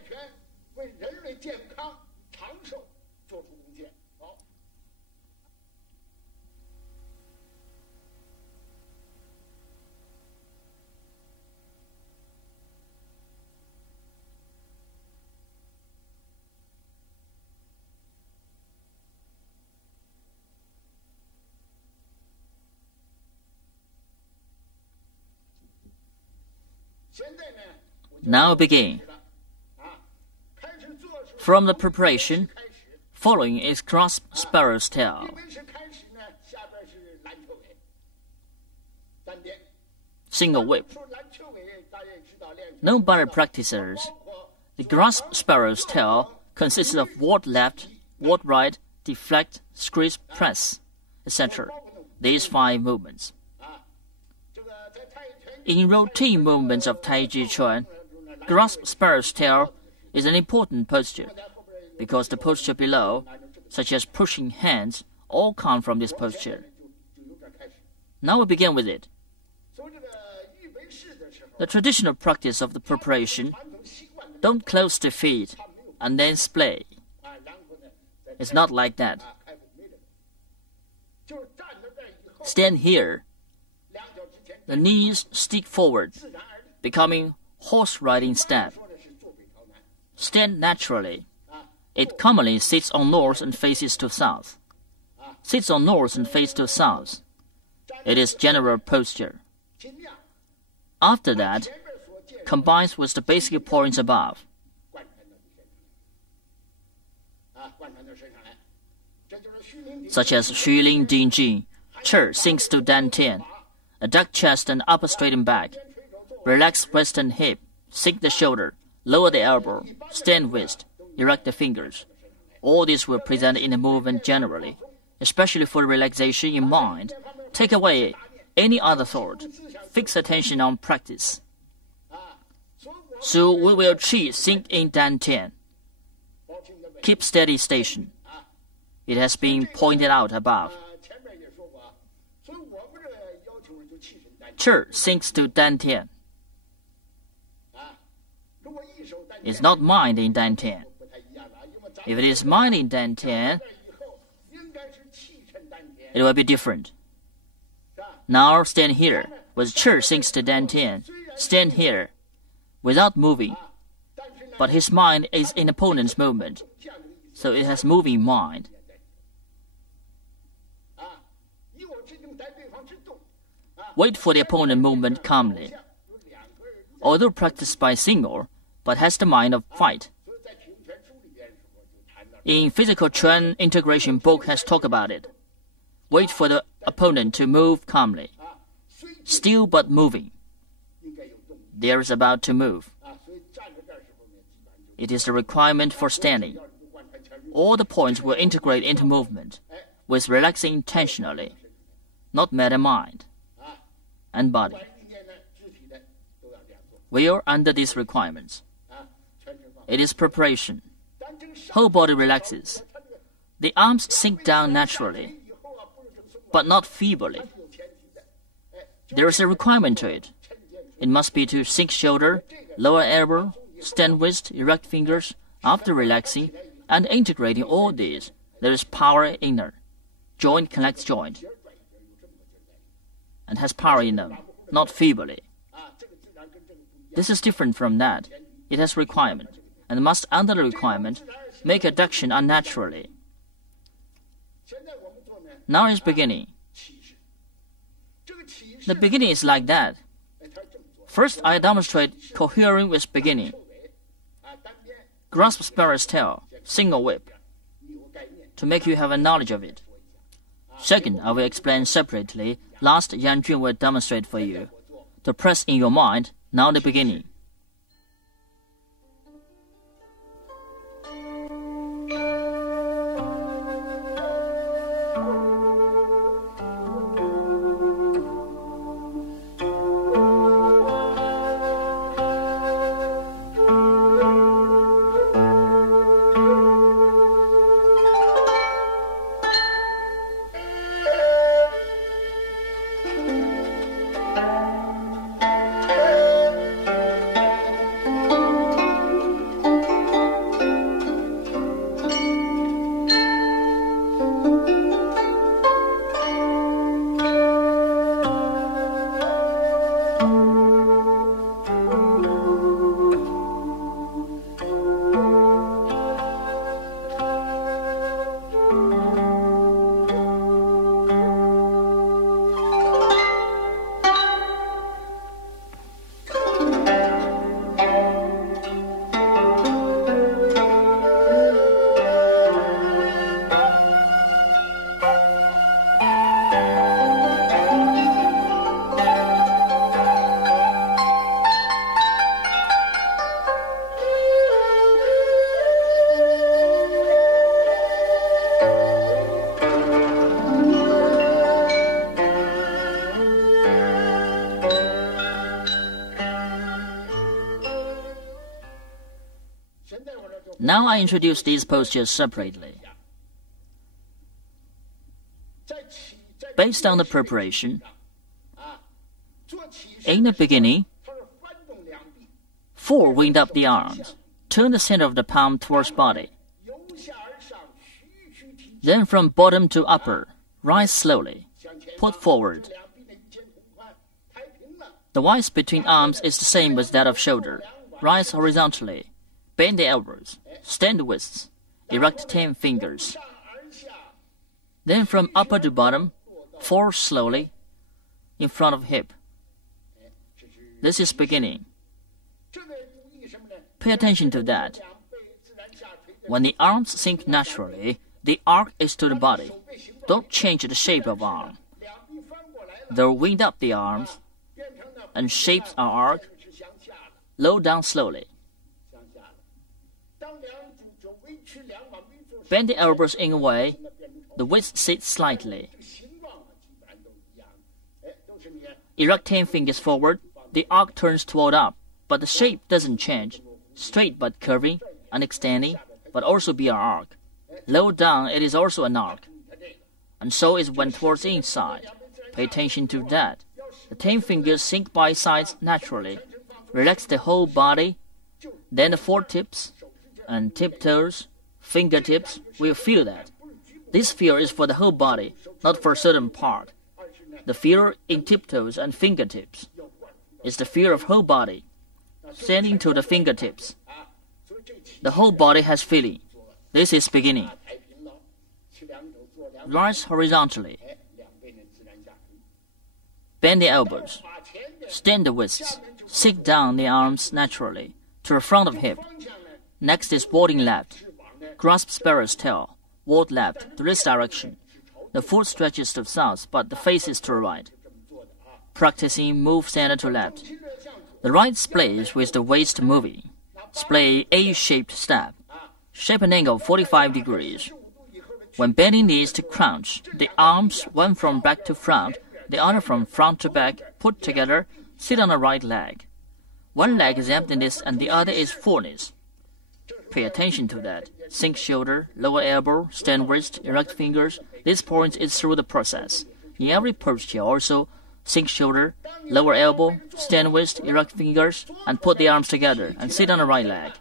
Now begin. From the preparation, following is grasp sparrow's tail. Single whip. Known by the practitioners, the grasp sparrow's tail consists of ward left, ward right, deflect, squeeze, press, etc. These 5 movements. In routine movements of Taiji Chuan, grasp sparrow's tail is an important posture, because the posture below, such as pushing hands, all come from this posture. Now we begin with it. The traditional practice of the preparation, don't close the feet and then splay. It's not like that. Stand here. The knees stick forward, becoming horse riding step. Stand naturally. It commonly sits on north and faces to south. Sits on north and faces to south. It is general posture. After that, combines with the basic points above. Such as Xu Ding Jin, Chi sinks to Dan Tian, a duck chest and upper straighten back. Relax waist and hip, sink the shoulder, lower the elbow, stand wrist, erect the fingers. All this will present in the movement generally, especially for relaxation in mind. Take away any other thought. Fix attention on practice. So we will Qi sink in Dan Tian. Keep steady station. It has been pointed out above. Chi sinks to Dan Tian. It's not mind in Dan Tian. If it is mind in Dan Tian, it will be different. Now stand here. With Chi sinks to Dan Tian, stand here, without moving. But his mind is in opponent's movement, so it has moving mind. Wait for the opponent movement calmly. Although practiced by single, but has the mind of fight. In Physical Chuan Integration book has talked about it. Wait for the opponent to move calmly. Still but moving. There is about to move. It is the requirement for standing. All the points will integrate into movement, with relaxing intentionally, not matter mind and body. We are under these requirements. It is preparation. Whole body relaxes. The arms sink down naturally, but not feebly. There is a requirement to it. It must be to sink shoulder, lower elbow, stand wrist, erect fingers. After relaxing and integrating all these, there is power inner. Joint connects joint and has power in them, not feebly. This is different from that. It has requirement, and must under the requirement make adduction unnaturally. Now is beginning. The beginning is like that. First, I demonstrate cohering with beginning. Grasp sparrow's tail, single whip, to make you have a knowledge of it. Second, I will explain separately. Last, Yang Jun will demonstrate for you. To press in your mind, now the beginning. Now I introduce these postures separately. Based on the preparation, in the beginning, 4 wind up the arms. Turn the center of the palm towards body. Then from bottom to upper, rise slowly. Put forward. The width between arms is the same as that of shoulder. Rise horizontally. Bend the elbows. Stand the wrists. Erect 10 fingers. Then from upper to bottom, fall slowly in front of hip. This is beginning. Pay attention to that. When the arms sink naturally, the arc is to the body. Don't change the shape of arm. They'll wind up the arms and shapes our arc. Low down slowly. Bend the elbows in a way the waist sits slightly. Erect 10 fingers forward. The arc turns toward up, but the shape doesn't change. Straight but curving and extending, but also be an arc. Low down, it is also an arc. And so is when towards the inside. Pay attention to that. The 10 fingers sink by sides naturally. Relax the whole body. Then the 4 tips and tiptoes, fingertips will feel that. This feel is for the whole body, not for a certain part. The feel in tiptoes and fingertips is the feel of whole body, sending to the fingertips. The whole body has feeling. This is beginning. Rise horizontally. Bend the elbows. Stand the wrists. Sink down the arms naturally to the front of hip. Next is walking left. Grasp sparrow's tail. Walk left to this direction. The foot stretches to the south, but the face is to the right. Practicing move center to left. The right splays with the waist moving. Splay A-shaped step. Shape an angle 45 degrees. When bending knees to crouch, the arms, one from back to front, the other from front to back, put together, sit on the right leg. One leg is emptiness and the other is fullness. Pay attention to that. Sink shoulder, lower elbow, stand wrist, erect fingers. This point is through the process. In every posture also, sink shoulder, lower elbow, stand wrist, erect fingers, and put the arms together and sit on the right leg.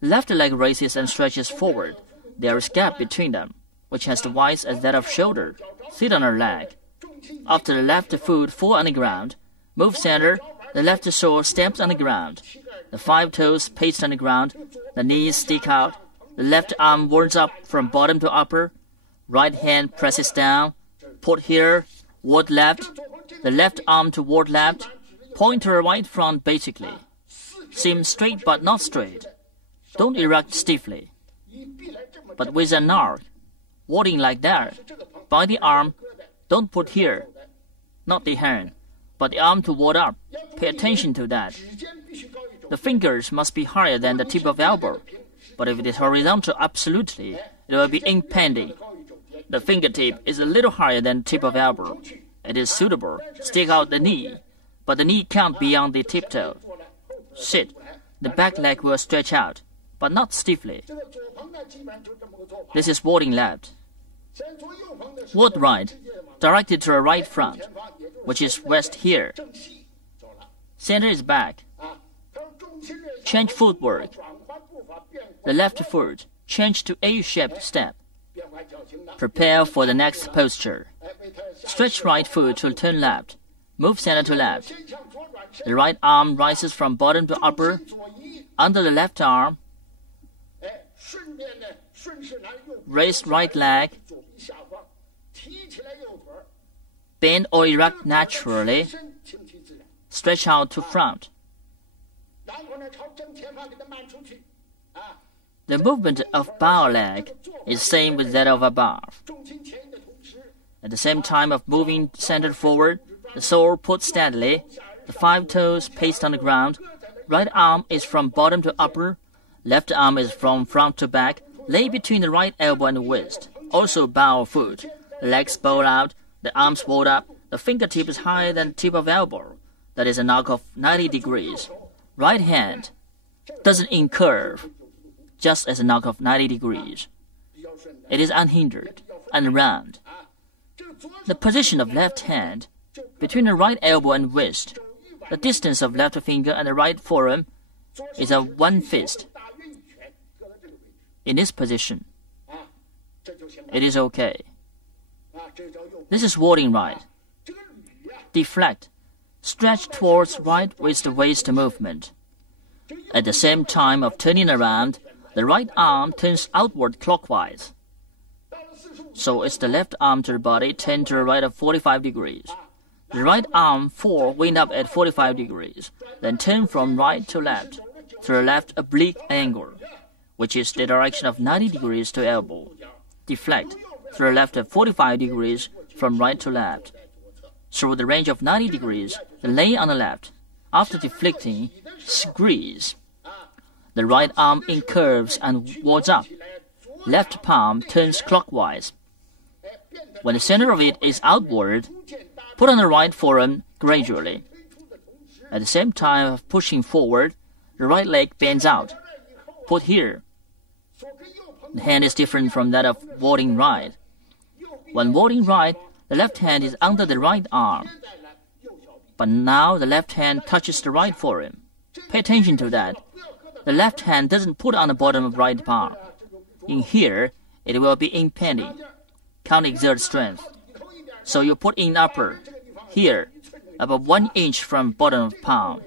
Left leg raises and stretches forward. There is gap between them, which has the width as that of shoulder. Sit on the leg. After the left foot fall on the ground, move center, the left sole stamps on the ground. The 5 toes paste on the ground, the knees stick out, the left arm warms up from bottom to upper, right hand presses down, put here, ward left, the left arm toward left, point to the right front basically. Seem straight but not straight. Don't erect stiffly, but with an arc, warding like that. By the arm, don't put here, not the hand, but the arm to ward up. Pay attention to that. The fingers must be higher than the tip of elbow, but if it is horizontal absolutely, it will be impending. The fingertip is a little higher than the tip of elbow. It is suitable. Stick out the knee, but the knee can't be on the tiptoe. Sit. The back leg will stretch out, but not stiffly. This is warding left. Ward right, directed to the right front, which is west here. Center is back. Change footwork. The left foot, change to A-shaped step. Prepare for the next posture. Stretch right foot to turn left. Move center to left. The right arm rises from bottom to upper. Under the left arm, raise right leg. Bend or erect naturally. Stretch out to front. The movement of bow leg is same with that of above. At the same time of moving centered forward, the sole put steadily, the 5 toes paste on the ground, right arm is from bottom to upper, left arm is from front to back, lay between the right elbow and the wrist. Also bow foot, the legs bow out, the arms fold up, the fingertip is higher than the tip of elbow. That is an arc of 90 degrees. Right hand doesn't incurve. just as a knock of 90 degrees. It is unhindered and round. The position of left hand between the right elbow and wrist, the distance of left finger and the right forearm is a one fist. In this position, it is okay. This is warding right. Deflect. Stretch towards right with the waist movement. At the same time of turning around, the right arm turns outward clockwise. So it's the left arm to the body turned to the right of 45 degrees. The right arm wind up at 45 degrees, then turn from right to left to the left oblique angle, which is the direction of 90 degrees to elbow. Deflect to the left at 45 degrees from right to left. Through the range of 90 degrees, the lay on the left. After deflecting, squeeze. The right arm incurves and wards up. Left palm turns clockwise. When the center of it is outward, put on the right forearm gradually. At the same time of pushing forward, the right leg bends out. Put here. The hand is different from that of warding right. When warding right, the left hand is under the right arm. But now the left hand touches the right forearm. Pay attention to that. The left hand doesn't put on the bottom of right palm. In here, it will be impending. Can't exert strength. So you put in upper, here, about 1 inch from bottom of palm.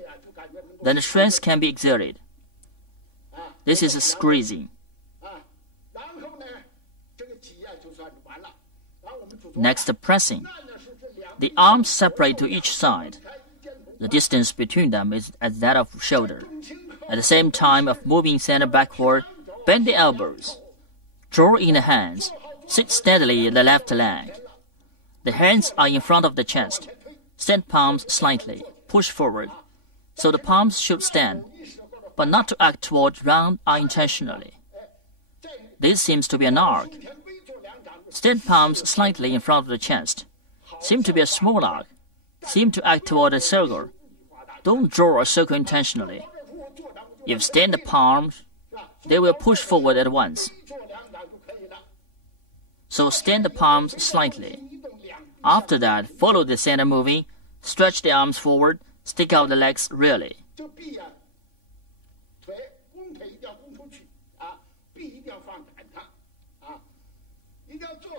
Then the strength can be exerted. This is a squeezing. Next, the pressing. The arms separate to each side. The distance between them is as that of shoulder. At the same time of moving center backward, bend the elbows. Draw in the hands. Sit steadily in the left leg. The hands are in front of the chest. Stand palms slightly. Push forward. So the palms should stand, but not to act toward round unintentionally. This seems to be an arc. Stand palms slightly in front of the chest. Seem to be a small arc. Seem to act toward a circle. Don't draw a circle intentionally. If stand the palms, they will push forward at once. So stand the palms slightly. After that, follow the center moving, stretch the arms forward, stick out the legs rearly.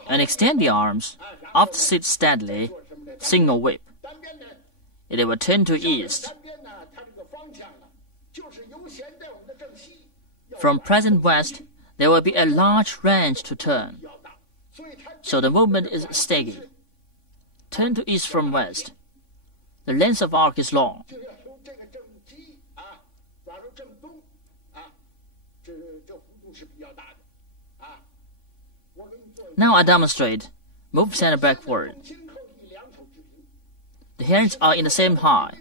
And extend the arms. After sit steadily, single whip. It will turn to east. From present west, there will be a large range to turn. So the movement is steady. Turn to east from west. The length of arc is long. Now I demonstrate. Move center backward. The hands are in the same height.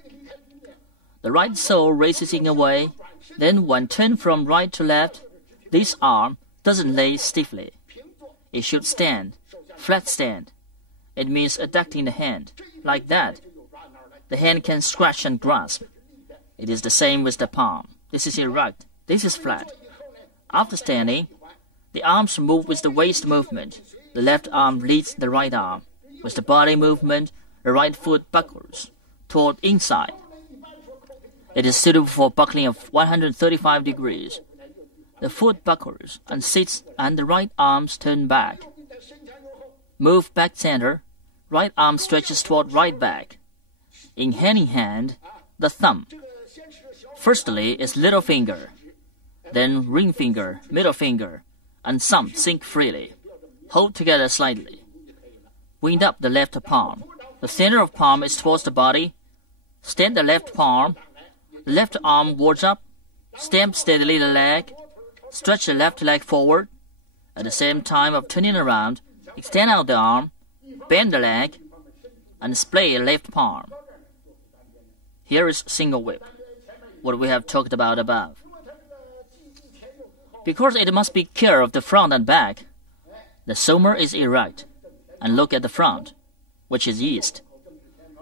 The right sole raises in a way. Then when turned from right to left, this arm doesn't lay stiffly. It should stand, flat stand. It means adducting the hand, like that. The hand can scratch and grasp. It is the same with the palm. This is erect. This is flat. After standing, the arms move with the waist movement. The left arm leads the right arm. With the body movement, the right foot buckles toward inside. It is suitable for buckling of 135 degrees. The foot buckles and sits and the right arms turn back. Move back center. Right arm stretches toward right back. In hand, the thumb. Firstly is little finger. Then ring finger, middle finger, and thumb sink freely. Hold together slightly. Wind up the left palm. The center of palm is towards the body. Stand the left palm. The left arm wards up. Stamp steadily the leg. Stretch the left leg forward. At the same time of turning around, extend out the arm, bend the leg, and splay left palm. Here is single whip, what we have talked about above. Because it must be care of the front and back, the somer is erect, and look at the front, which is east.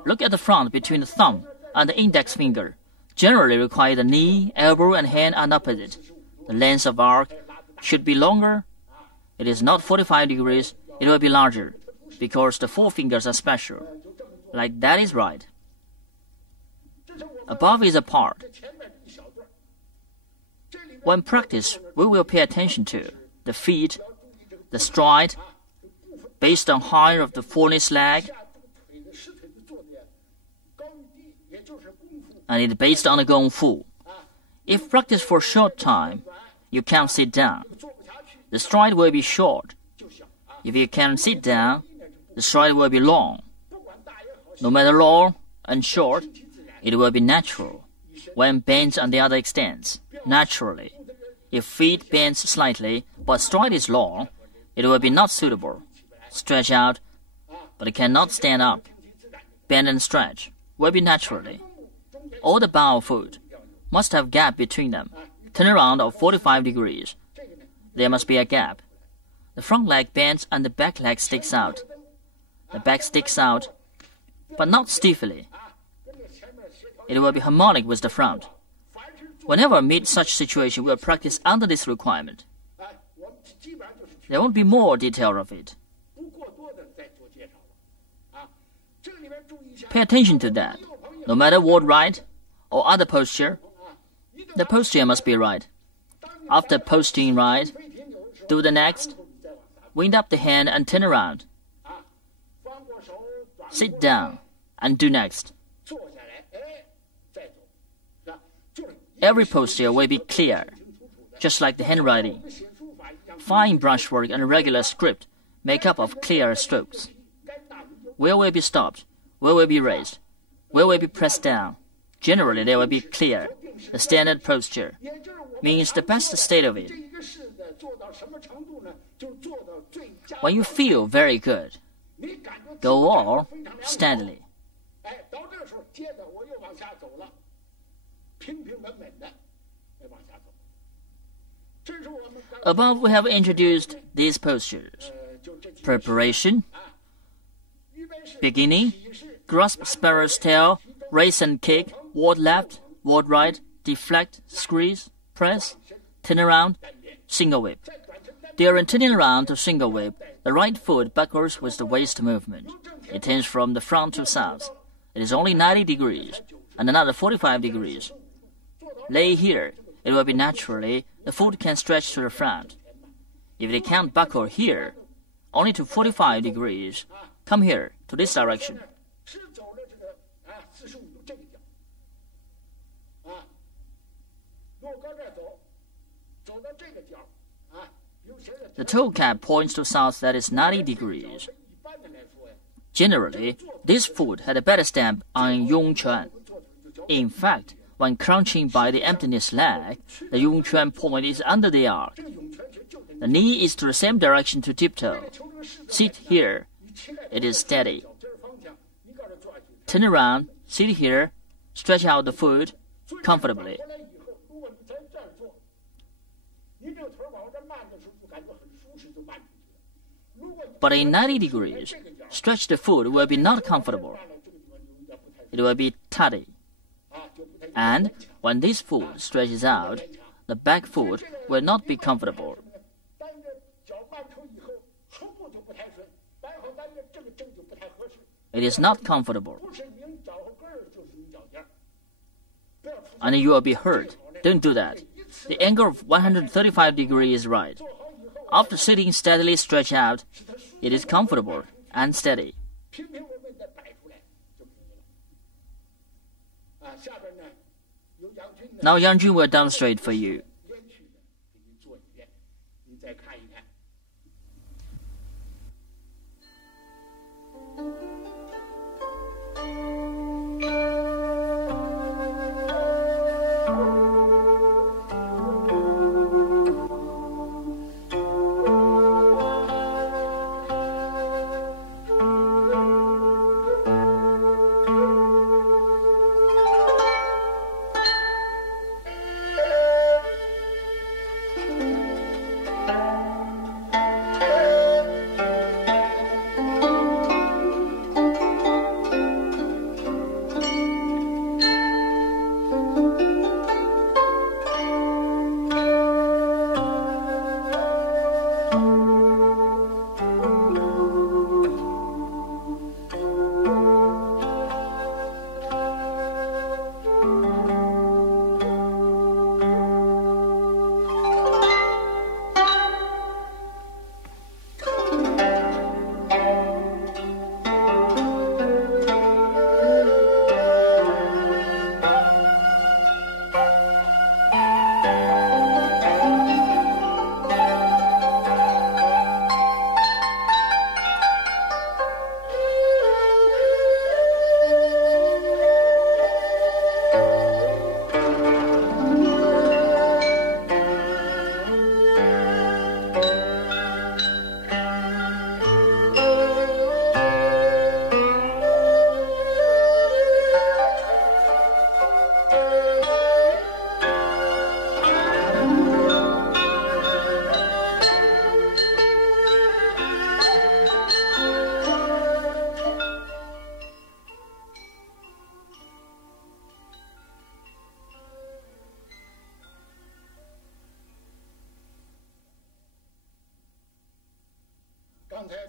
Look at the front between the thumb and the index finger. Generally require the knee, elbow, and hand are opposite. The length of arc should be longer. It is not 45 degrees, it will be larger, because the forefingers are special. Like that is right. Above is a part. When practice, we will pay attention to the feet, the stride, based on height of the fullness leg, and it's based on the Gong Fu. If practice for a short time, you can't sit down. The stride will be short. If you can sit down, the stride will be long. No matter long and short, it will be natural. When bent on the other extends, naturally. If feet bends slightly, but stride is long, it will be not suitable. Stretch out, but it cannot stand up. Bend and stretch will be naturally. All the bow foot must have gap between them. Turn around of 45 degrees. There must be a gap. The front leg bends and the back leg sticks out. The back sticks out, but not stiffly. It will be harmonic with the front. Whenever meet such situation, we will practice under this requirement. There won't be more detail of it. Pay attention to that. No matter what right or other posture, the posture must be right. After posting right, do the next. Wind up the hand and turn around. Sit down and do next. Every posture will be clear, just like the handwriting. Fine brushwork and regular script make up of clear strokes. Where will be stopped? Where will be raised? Where will be pressed down? Generally, they will be clear. The standard posture means the best state of it. When you feel very good, go on steadily. Above we have introduced these postures. Preparation, beginning, grasp sparrow's tail, raise and kick, ward left, ward right, deflect, squeeze, press, turn around, single whip. During turning around to single whip, the right foot backwards with the waist movement. It turns from the front to south. It is only 90 degrees and another 45 degrees. Lay here, it will be naturally, the foot can stretch to the front. If they can't buckle here, only to 45 degrees, come here, to this direction. The toe cap points to south, that is 90 degrees. Generally, this foot had a better stamp on Yongquan. In fact, when crouching by the emptiness leg, the Yongquan point is under the arc. The knee is to the same direction to tiptoe. Sit here. It is steady. Turn around, sit here, stretch out the foot comfortably. But in 90 degrees, stretch the foot will be not comfortable. It will be tutty. And when this foot stretches out, the back foot will not be comfortable. It is not comfortable. And you will be hurt. Don't do that. The angle of 135 degrees is right. After sitting steadily stretched out, it is comfortable and steady. Now Yang Jun will demonstrate for you.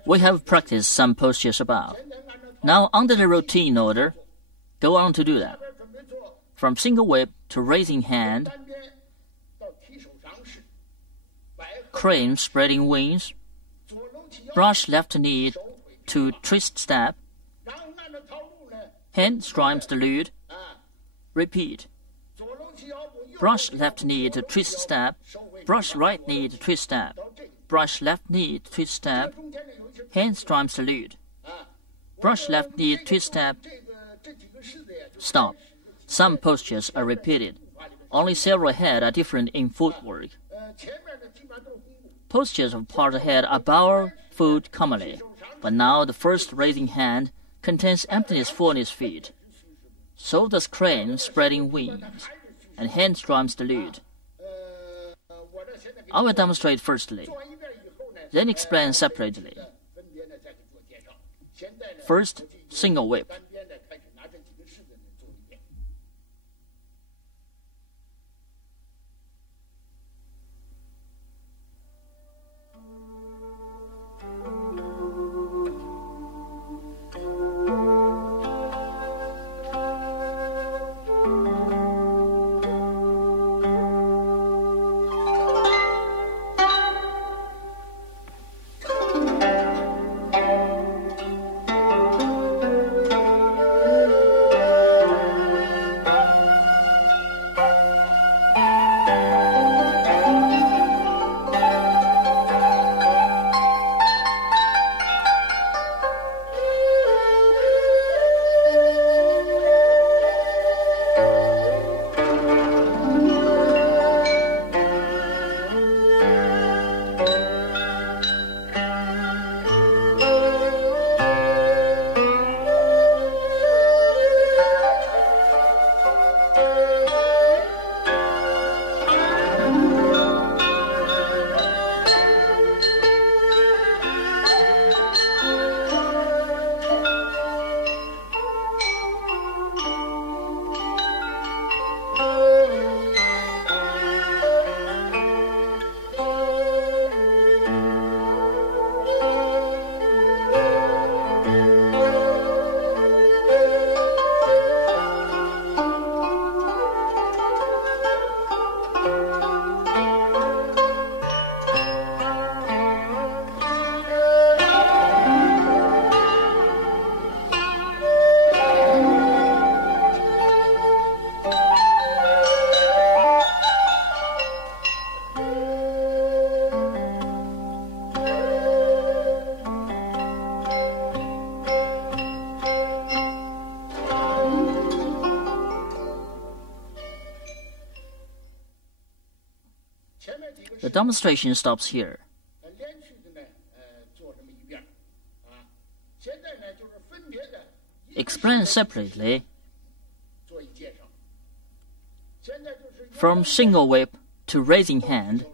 We have practiced some postures above. Now, under the routine order, go on to do that. From single whip to raising hand, crane spreading wings, brush left knee to twist step, hand strikes the lute, repeat. Brush left knee to twist step, brush right knee to twist step, brush left knee to twist step, hand strikes the lute. Brush left knee, twist step, stop. Some postures are repeated. Only several heads are different in footwork. Postures of part head are bow foot commonly, but now the first raising hand contains emptiness fullness feet. So does crane spreading wings, and hand strums the lute. I will demonstrate firstly, then explain separately. First, single whip. The demonstration stops here. Explain separately. From single whip to raising hand.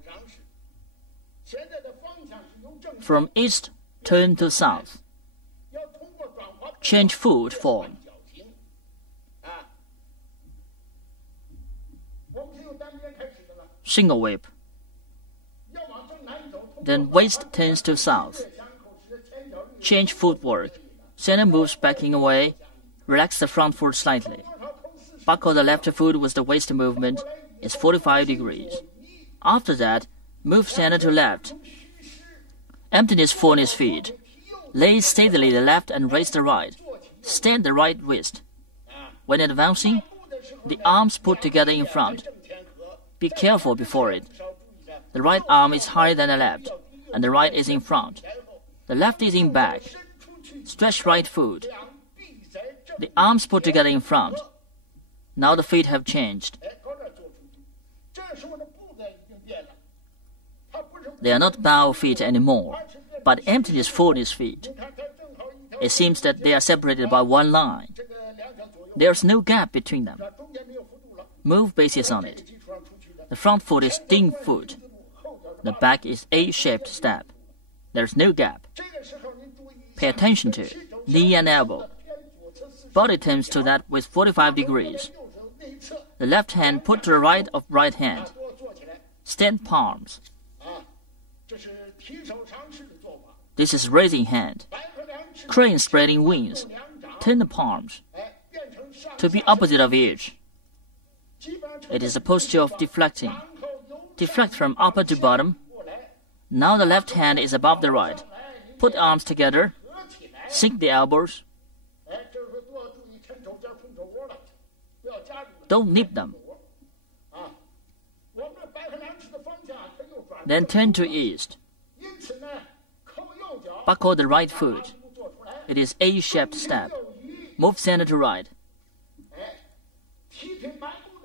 From east turn to south. Change foot form. Single whip. Then waist turns to south. Change footwork. Center moves backing away. Relax the front foot slightly. Buckle the left foot with the waist movement is 45 degrees. After that, move center to left. Emptiness fullness feet. Lay steadily the left and raise the right. Stand the right wrist. When advancing, the arms put together in front. Be careful before it. The right arm is higher than the left, and the right is in front. The left is in back. Stretch right foot. The arms put together in front. Now the feet have changed. They are not bow feet anymore, but emptiness fullness feet. It seems that they are separated by one line. There is no gap between them. Move bases on it. The front foot is ding foot. The back is A-shaped step. There is no gap. Pay attention to knee and elbow. Body turns to that with 45 degrees. The left hand put to the right of right hand. Stand palms. This is raising hand. Crane spreading wings. Turn the palms. To be opposite of each. It is a posture of deflecting. Deflect from upper to bottom. Now the left hand is above the right. Put arms together. Sink the elbows. Don't nip them. Then turn to east. Buckle the right foot. It is A-shaped step. Move center to right.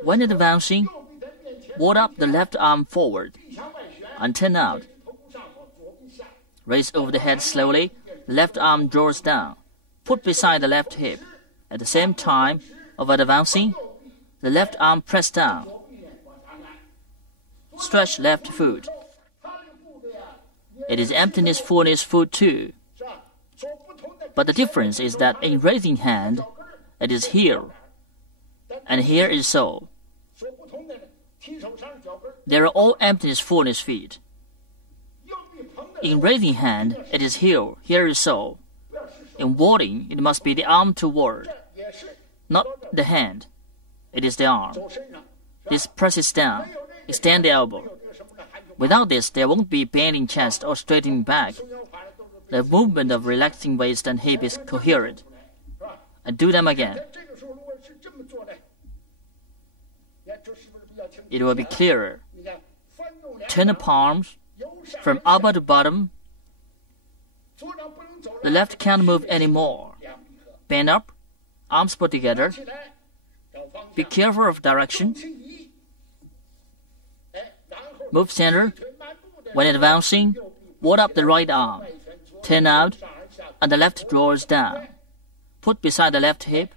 When advancing, ward up the left arm forward and turn out. Raise over the head slowly. The left arm draws down. Put beside the left hip. At the same time of advancing, the left arm press down. Stretch left foot. It is emptiness fullness foot too. But the difference is that in raising hand, it is here, and here is so. They are all emptiness fullness feet. In raising hand, it is here, here is so. In warding, it must be the arm to ward, not the hand. It is the arm. This presses down. Extend the elbow. Without this, there won't be bending chest or straightening back. The movement of relaxing waist and hip is coherent. And do them again. It will be clearer. Turn the palms from upper to bottom. The left can't move anymore. Bend up, arms put together. Be careful of direction. Move center. When advancing, ward up the right arm. Turn out, and the left draws down. Put beside the left hip.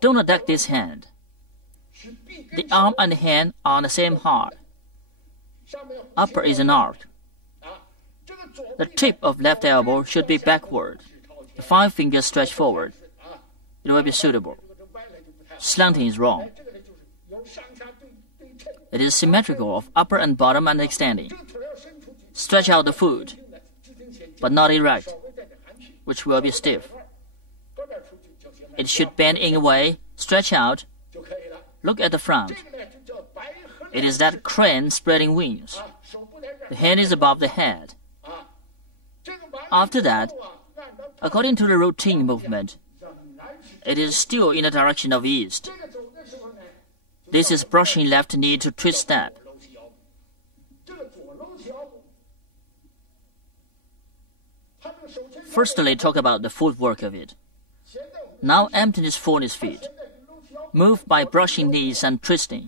Don't attack this hand. The arm and hand are on the same height. Upper is an arc. The tip of left elbow should be backward. The 5 fingers stretch forward. It will be suitable. Slanting is wrong. It is symmetrical of upper and bottom and extending. Stretch out the foot, but not erect, which will be stiff. It should bend in a way, stretch out. Look at the front. It is that crane spreading wings. The hand is above the head. After that, according to the routine movement, it is still in the direction of east. This is brushing left knee to twist step. Firstly, talk about the footwork of it. Now emptiness fullness feet. Move by brushing knees and twisting.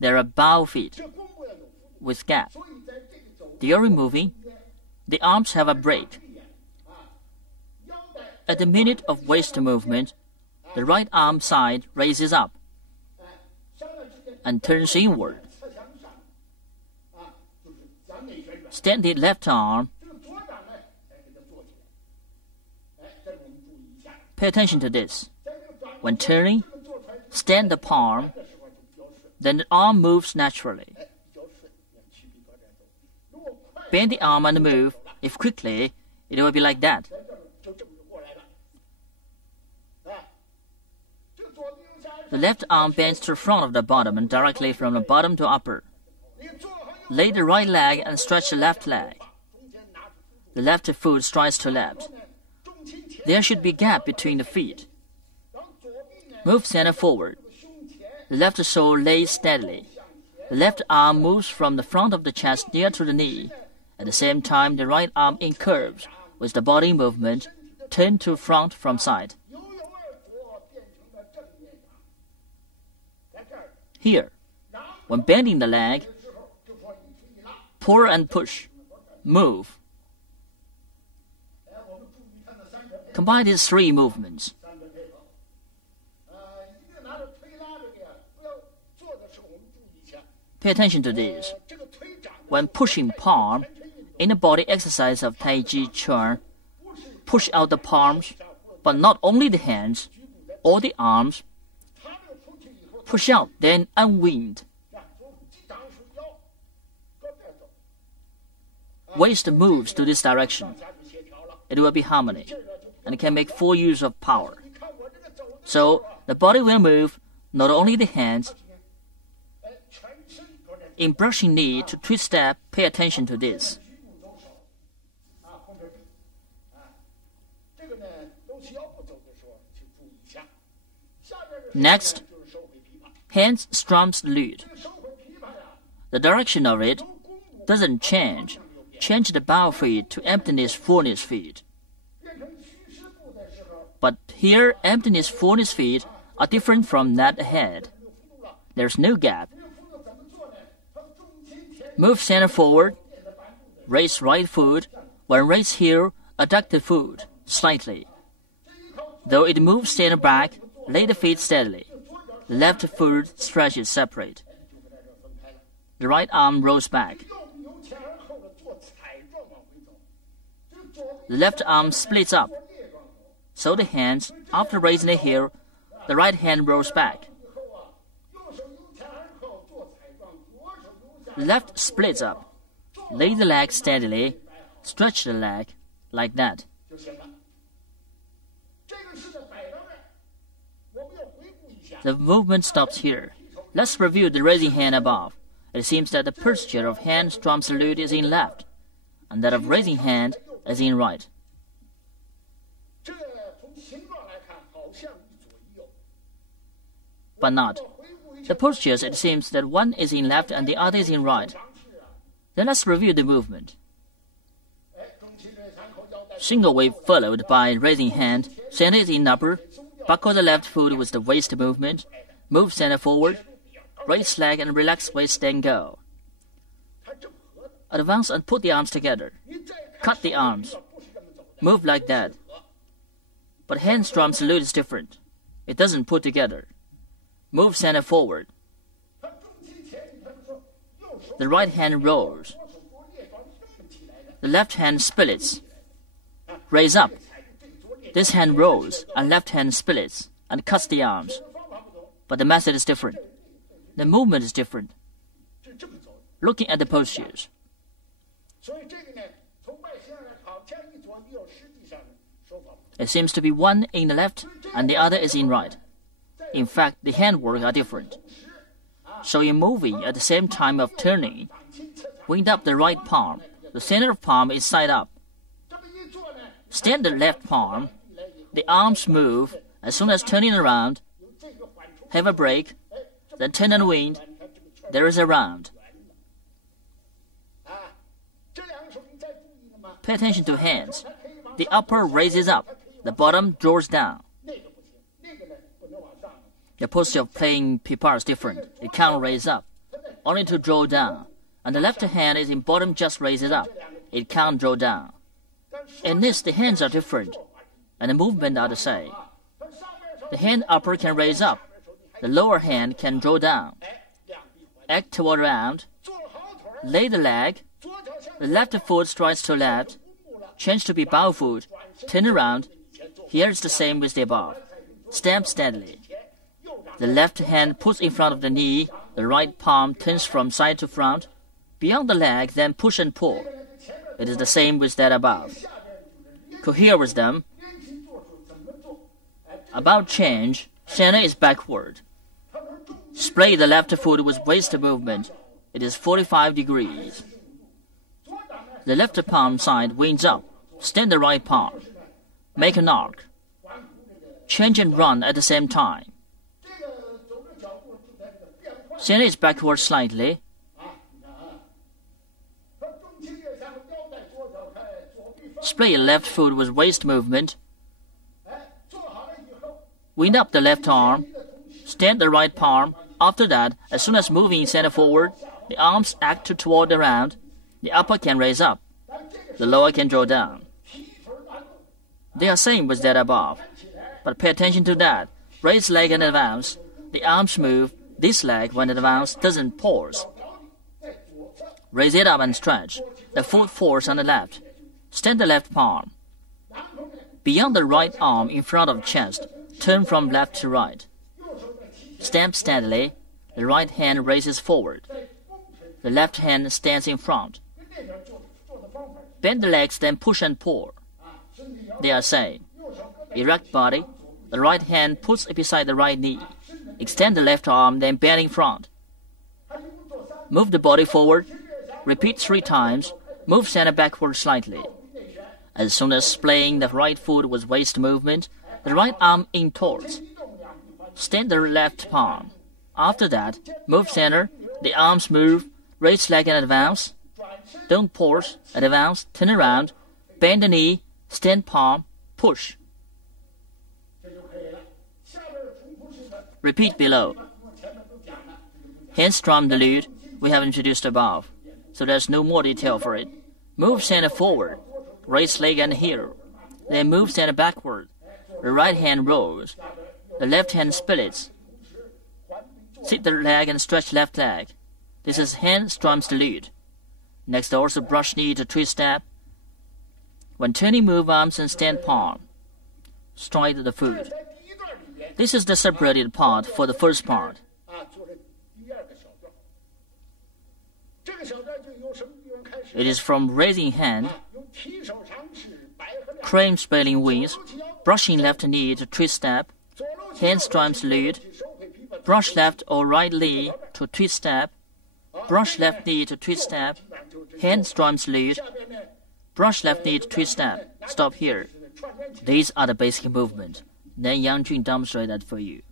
There are bow feet with gap. During moving, the arms have a break. At the minute of waist movement, the right arm side raises up and turns inward. Stand the left arm. Pay attention to this. When turning, stand the palm, then the arm moves naturally. Bend the arm and move. If quickly, it will be like that. The left arm bends to the front of the bottom and directly from the bottom to upper. Lay the right leg and stretch the left leg. The left foot strides to left. There should be a gap between the feet. Move center forward. The left sole lays steadily. The left arm moves from the front of the chest near to the knee. At the same time, the right arm incurves with the body movement, turn to front from side. Here, when bending the leg, pull and push, move. Combine these three movements. Pay attention to this. When pushing palm, in the body exercise of Taiji Quan, push out the palms, but not only the hands or the arms. Push out, then unwind. Waist moves to this direction. It will be harmony, and can make full use of power. So, the body will move, not only the hands. In brushing knee to twist step, pay attention to this. Next, hands strums the lute. The direction of it doesn't change. Change the bow feet to emptiness, fullness feet. But here, emptiness, fullness feet are different from that ahead. There's no gap. Move center forward. Raise right foot. When raised here, adduct the foot slightly. Though it moves center back, lay the feet steadily. The left foot stretches separate. The right arm rolls back. The left arm splits up. So the hands, after raising it here, the right hand rolls back. The left splits up. Lay the leg steadily. Stretch the leg like that. The movement stops here. Let's review the raising hand above. It seems that the posture of hand strum salute is in left, and that of raising hand is in right. But not. The postures, it seems that one is in left and the other is in right. Then let's review the movement. Single wave followed by raising hand. Center is in upper. Buckle the left foot with the waist movement. Move center forward. Raise leg and relax waist, then go. Advance and put the arms together. Cut the arms. Move like that. But hand strum salute is different. It doesn't put together. Move center forward. The right hand rolls. The left hand splits. Raise up. This hand rolls and left hand splits and cuts the arms. But the method is different. The movement is different. Looking at the postures. It seems to be one in the left and the other is in right. In fact, the handwork are different. So in moving at the same time of turning, wind up the right palm. The center of palm is side up. Stand the left palm. The arms move as soon as turning around. Have a break. Then turn and wind. There is a round. Pay attention to hands. The upper raises up. The bottom draws down. The posture of playing pipa is different. It can't raise up, only to draw down. And the left hand is in bottom, just raises up. It can't draw down. In this, the hands are different, and the movement are the same. The hand upper can raise up. The lower hand can draw down. Act toward round. Lay the leg. The left foot strides to left. Change to be bow foot. Turn around. Here is the same with the above. Stamp steadily. The left hand puts in front of the knee. The right palm turns from side to front. Beyond the leg, then push and pull. It is the same with that above. Cohere with them. About change, center is backward. Splay the left foot with waist movement. It is 45 degrees. The left palm side wings up. Stand the right palm. Make an arc. Change and run at the same time. Center is backward slightly. Splay left foot with waist movement. Wind up the left arm. Stand the right palm. After that, as soon as moving center forward, the arms act toward the round. The upper can raise up. The lower can draw down. They are same with that above. But pay attention to that. Raise leg and advance. The arms move. This leg, when advanced, doesn't pause. Raise it up and stretch. The foot falls on the left. Stand the left palm. Beyond the right arm in front of chest, turn from left to right. Stamp steadily. The right hand raises forward. The left hand stands in front. Bend the legs, then push and pull. They are same. Erect body. The right hand puts beside the right knee. Extend the left arm, then bend in front. Move the body forward. Repeat 3 times. Move center backward slightly. As soon as splaying the right foot with waist movement, the right arm in towards. Stand the left palm. After that, move center. The arms move. Raise leg and advance. Don't pause. Advance. Turn around. Bend the knee. Stand palm. Push. Repeat below. Hands strum the lute we have introduced above, so there's no more detail for it. Move center forward. Raise leg and heel. Then move center backward. The right hand rolls. The left hand splits. Sit the leg and stretch left leg. This is hand strums the lute. Next, also brush knee to twist step. When turning, move arms and stand palm. Strike the foot. This is the separated part for the first part. It is from raising hand, crane spelling wings, brushing left knee to twist step, hand strums lute, brush left or right knee to twist step, brush left knee to twist step, hand strums lute, brush left knee to twist step. Stop here. These are the basic movements. Then Yang Jun demonstrate that for you.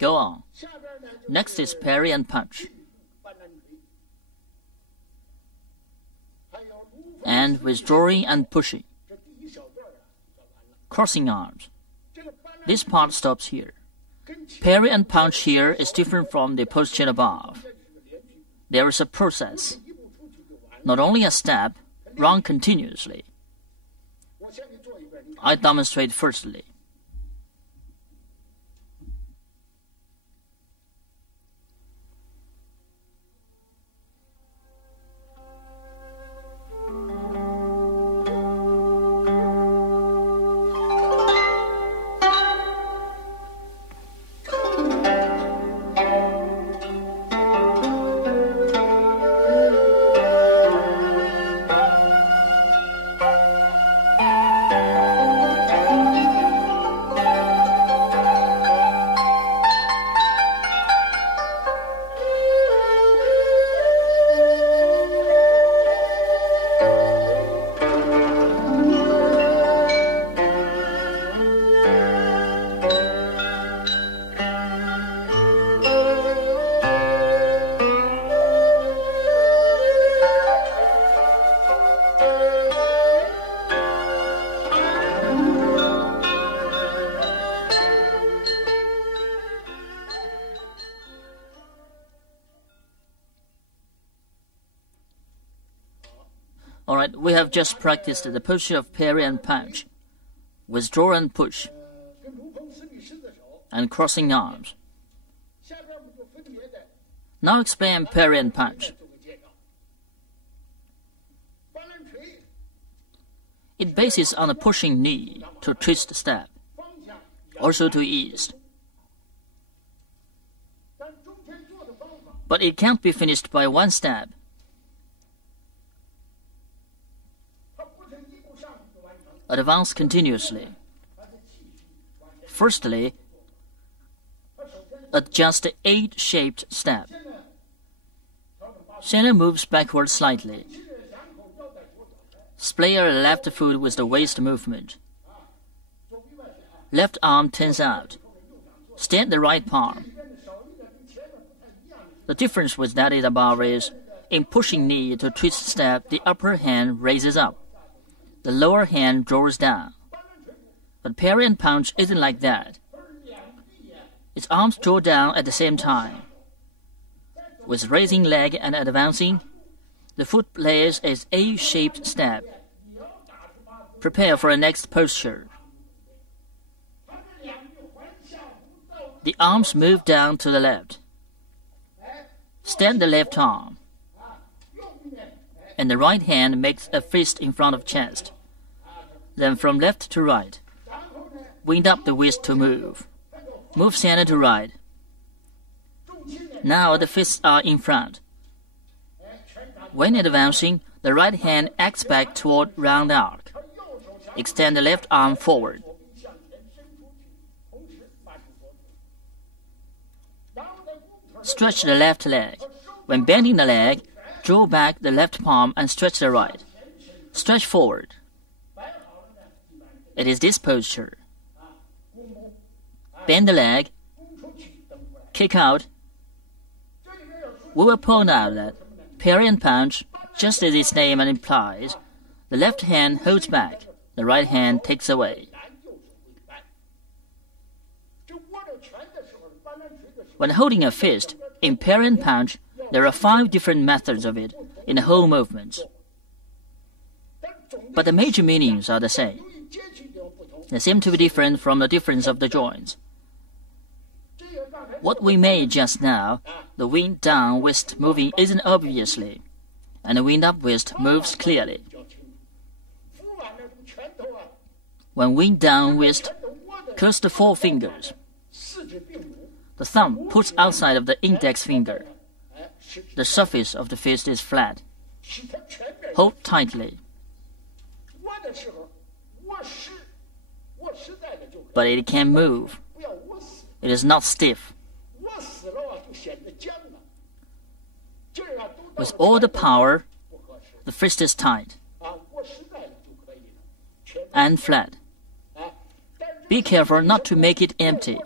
Go on. Next is parry and punch. And withdrawing and pushing. Crossing arms. This part stops here. Parry and punch here is different from the posture above. There is a process. Not only a step, run continuously. I demonstrate firstly. Alright, we have just practiced the posture of parry and punch, withdraw and push, and crossing arms. Now explain parry and punch. It bases on a pushing knee to twist step, also to east. But it can't be finished by one step. Advance continuously. Firstly, adjust the eight-shaped step. Center moves backward slightly. Splay your left foot with the waist movement. Left arm turns out. Stand the right palm. The difference with that is above is, in pushing knee to twist step, the upper hand raises up. The lower hand draws down. But parry and punch isn't like that. Its arms draw down at the same time. With raising leg and advancing, the foot plays as A-shaped step. Prepare for the next posture. The arms move down to the left. Stand the left arm. And the right hand makes a fist in front of chest. Then from left to right. Wind up the wrist to move. Move center to right. Now the fists are in front. When advancing, the right hand acts back toward round arc. Extend the left arm forward. Stretch the left leg. When bending the leg, draw back the left palm and stretch the right. Stretch forward. It is this posture. Bend the leg. Kick out. We will point out that parry and punch, just as its name implies, the left hand holds back, the right hand takes away. When holding a fist, in parry and punch, there are 5 different methods of it in the whole movement. But the major meanings are the same. They seem to be different from the difference of the joints. What we made just now, the wind down wrist moving isn't obviously, and the wind up wrist moves clearly. When wind down wrist, close the 4 fingers. The thumb puts outside of the index finger. The surface of the fist is flat. Hold tightly. But it can move. It is not stiff. With all the power, the fist is tight and flat. Be careful not to make it empty.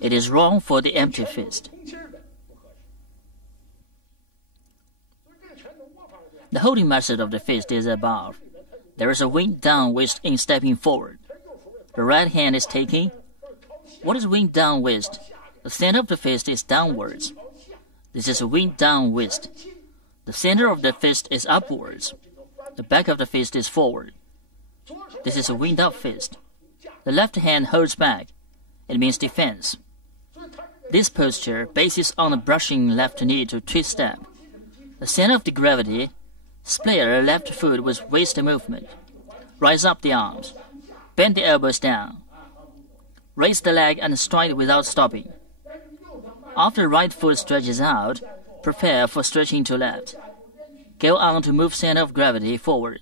It is wrong for the empty fist. The holding method of the fist is above. There is a wind down wrist in stepping forward. The right hand is taking. What is wind down wrist? The center of the fist is downwards. This is a wind down wrist. The center of the fist is upwards. The back of the fist is forward. This is a wind up fist. The left hand holds back. It means defense. This posture bases on the brushing left knee to twist step. The center of the gravity, split your left foot with waist movement. Rise up the arms. Bend the elbows down. Raise the leg and stride without stopping. After the right foot stretches out, prepare for stretching to left. Go on to move center of gravity forward.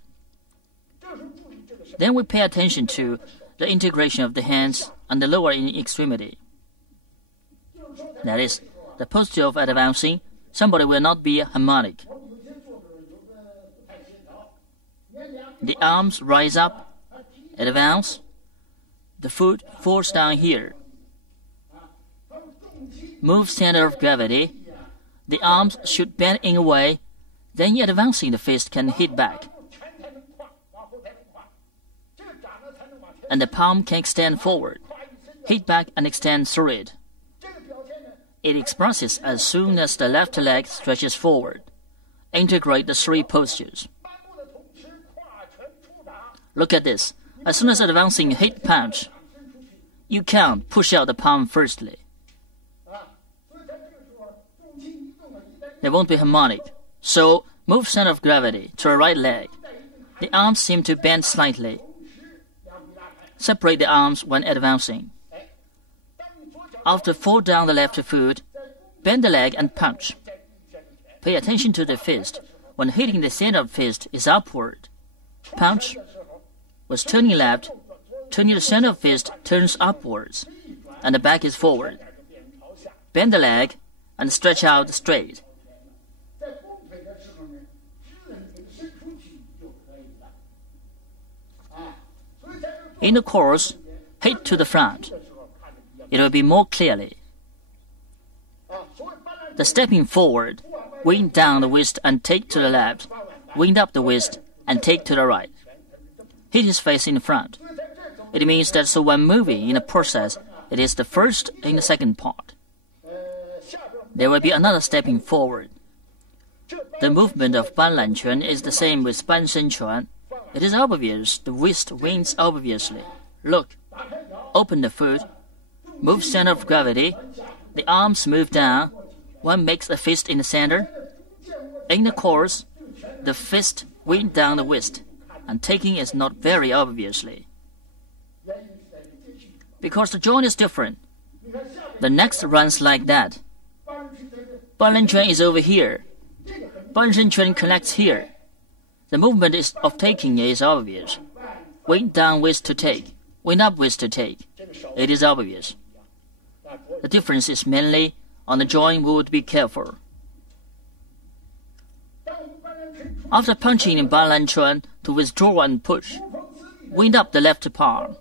Then we pay attention to the integration of the hands and the lower extremity. That is, the posture of advancing, somebody will not be harmonic. The arms rise up, advance. The foot falls down here. Move center of gravity. The arms should bend in a way, then advancing the fist can hit back. And the palm can extend forward, hit back and extend through it. It expresses as soon as the left leg stretches forward. Integrate the three postures. Look at this. As soon as advancing hit punch, you count, push out the palm firstly. They won't be harmonic. So, move center of gravity to the right leg. The arms seem to bend slightly. Separate the arms when advancing. After fall down the left foot, bend the leg and punch. Pay attention to the fist. When hitting the center of fist is upward. Punch. With turning left, turning the center of fist turns upwards, and the back is forward. Bend the leg and stretch out straight. In the course, hit to the front. It will be more clearly. The stepping forward, wind down the wrist and take to the left, wind up the wrist and take to the right. Hit his face in front. It means that so when moving in the process, it is the first and the second part. There will be another stepping forward. The movement of Banlan Quan is the same with Ban Shen Quan. It is obvious the wrist winds obviously. Look. Open the foot. Move center of gravity. The arms move down. One makes a fist in the center. In the course, the fist wind down the wrist, and taking is not very obviously. Because the joint is different. The next runs like that. Banlan Quan is over here. Ban Shen Quan connects here. The movement of taking is obvious. Wind down wrist to take. Wind up wrist to take. It is obvious. The difference is mainly on the joint. We would be careful. After punching in Banlan Quan to withdraw and push, wind up the left palm.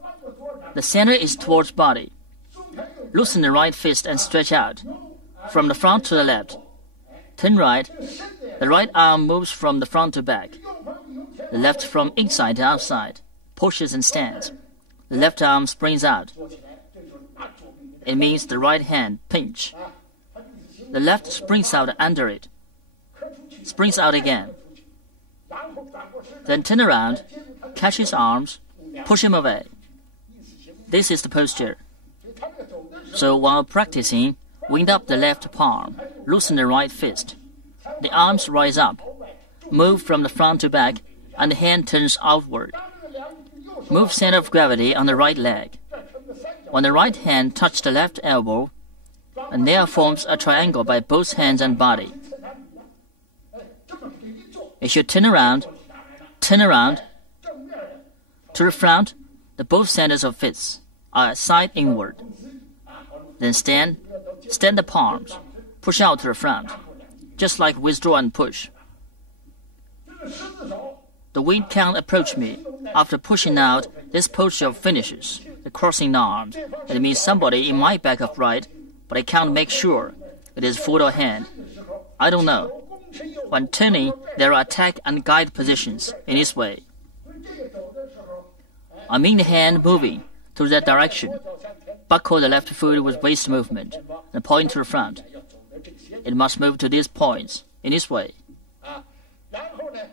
The center is towards body. Loosen the right fist and stretch out. From the front to the left. Turn right. The right arm moves from the front to back. The left from inside to outside. Pushes and stands. The left arm springs out. It means the right hand pinch. The left springs out under it. Springs out again. Then turn around, catch his arms, push him away. This is the posture. So while practicing, wind up the left palm, loosen the right fist. The arms rise up, move from the front to back, and the hand turns outward. Move center of gravity on the right leg. When the right hand touches the left elbow, and there forms a triangle by both hands and body. It should turn around, to the front. The both centers of fists are side inward. Then stand the palms, push out to the front, just like withdraw and push. The wind can't approach me. After pushing out, this posture finishes. the crossing arms. It means somebody in my back of right, but I can't make sure it is foot or hand. I don't know. When turning, there are attack and guide positions in this way. I mean the hand moving to that direction. Buckle the left foot with waist movement and point to the front. It must move to these points in this way.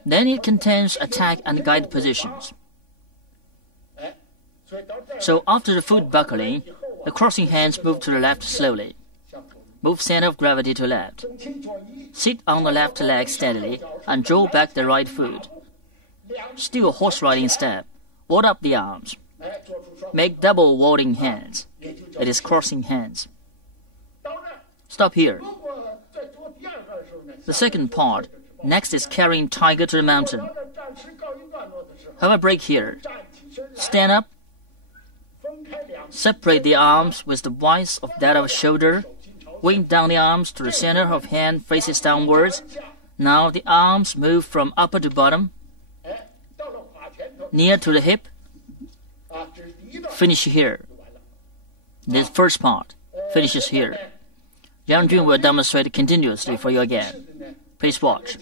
Then it contains attack and guide positions. So after the foot buckling, the crossing hands move to the left slowly. Move center of gravity to left. Sit on the left leg steadily and draw back the right foot. Still horse riding step. Ward up the arms. Make double warding hands. It is crossing hands. Stop here. The second part. Next is carrying tiger to the mountain. Have a break here. Stand up. Separate the arms with the width of that of shoulder. Wing down the arms to the center of hand faces downwards. Now the arms move from upper to bottom. Near to the hip. Finish here. This first part finishes here. Yang Jun will demonstrate continuously for you again. Please watch.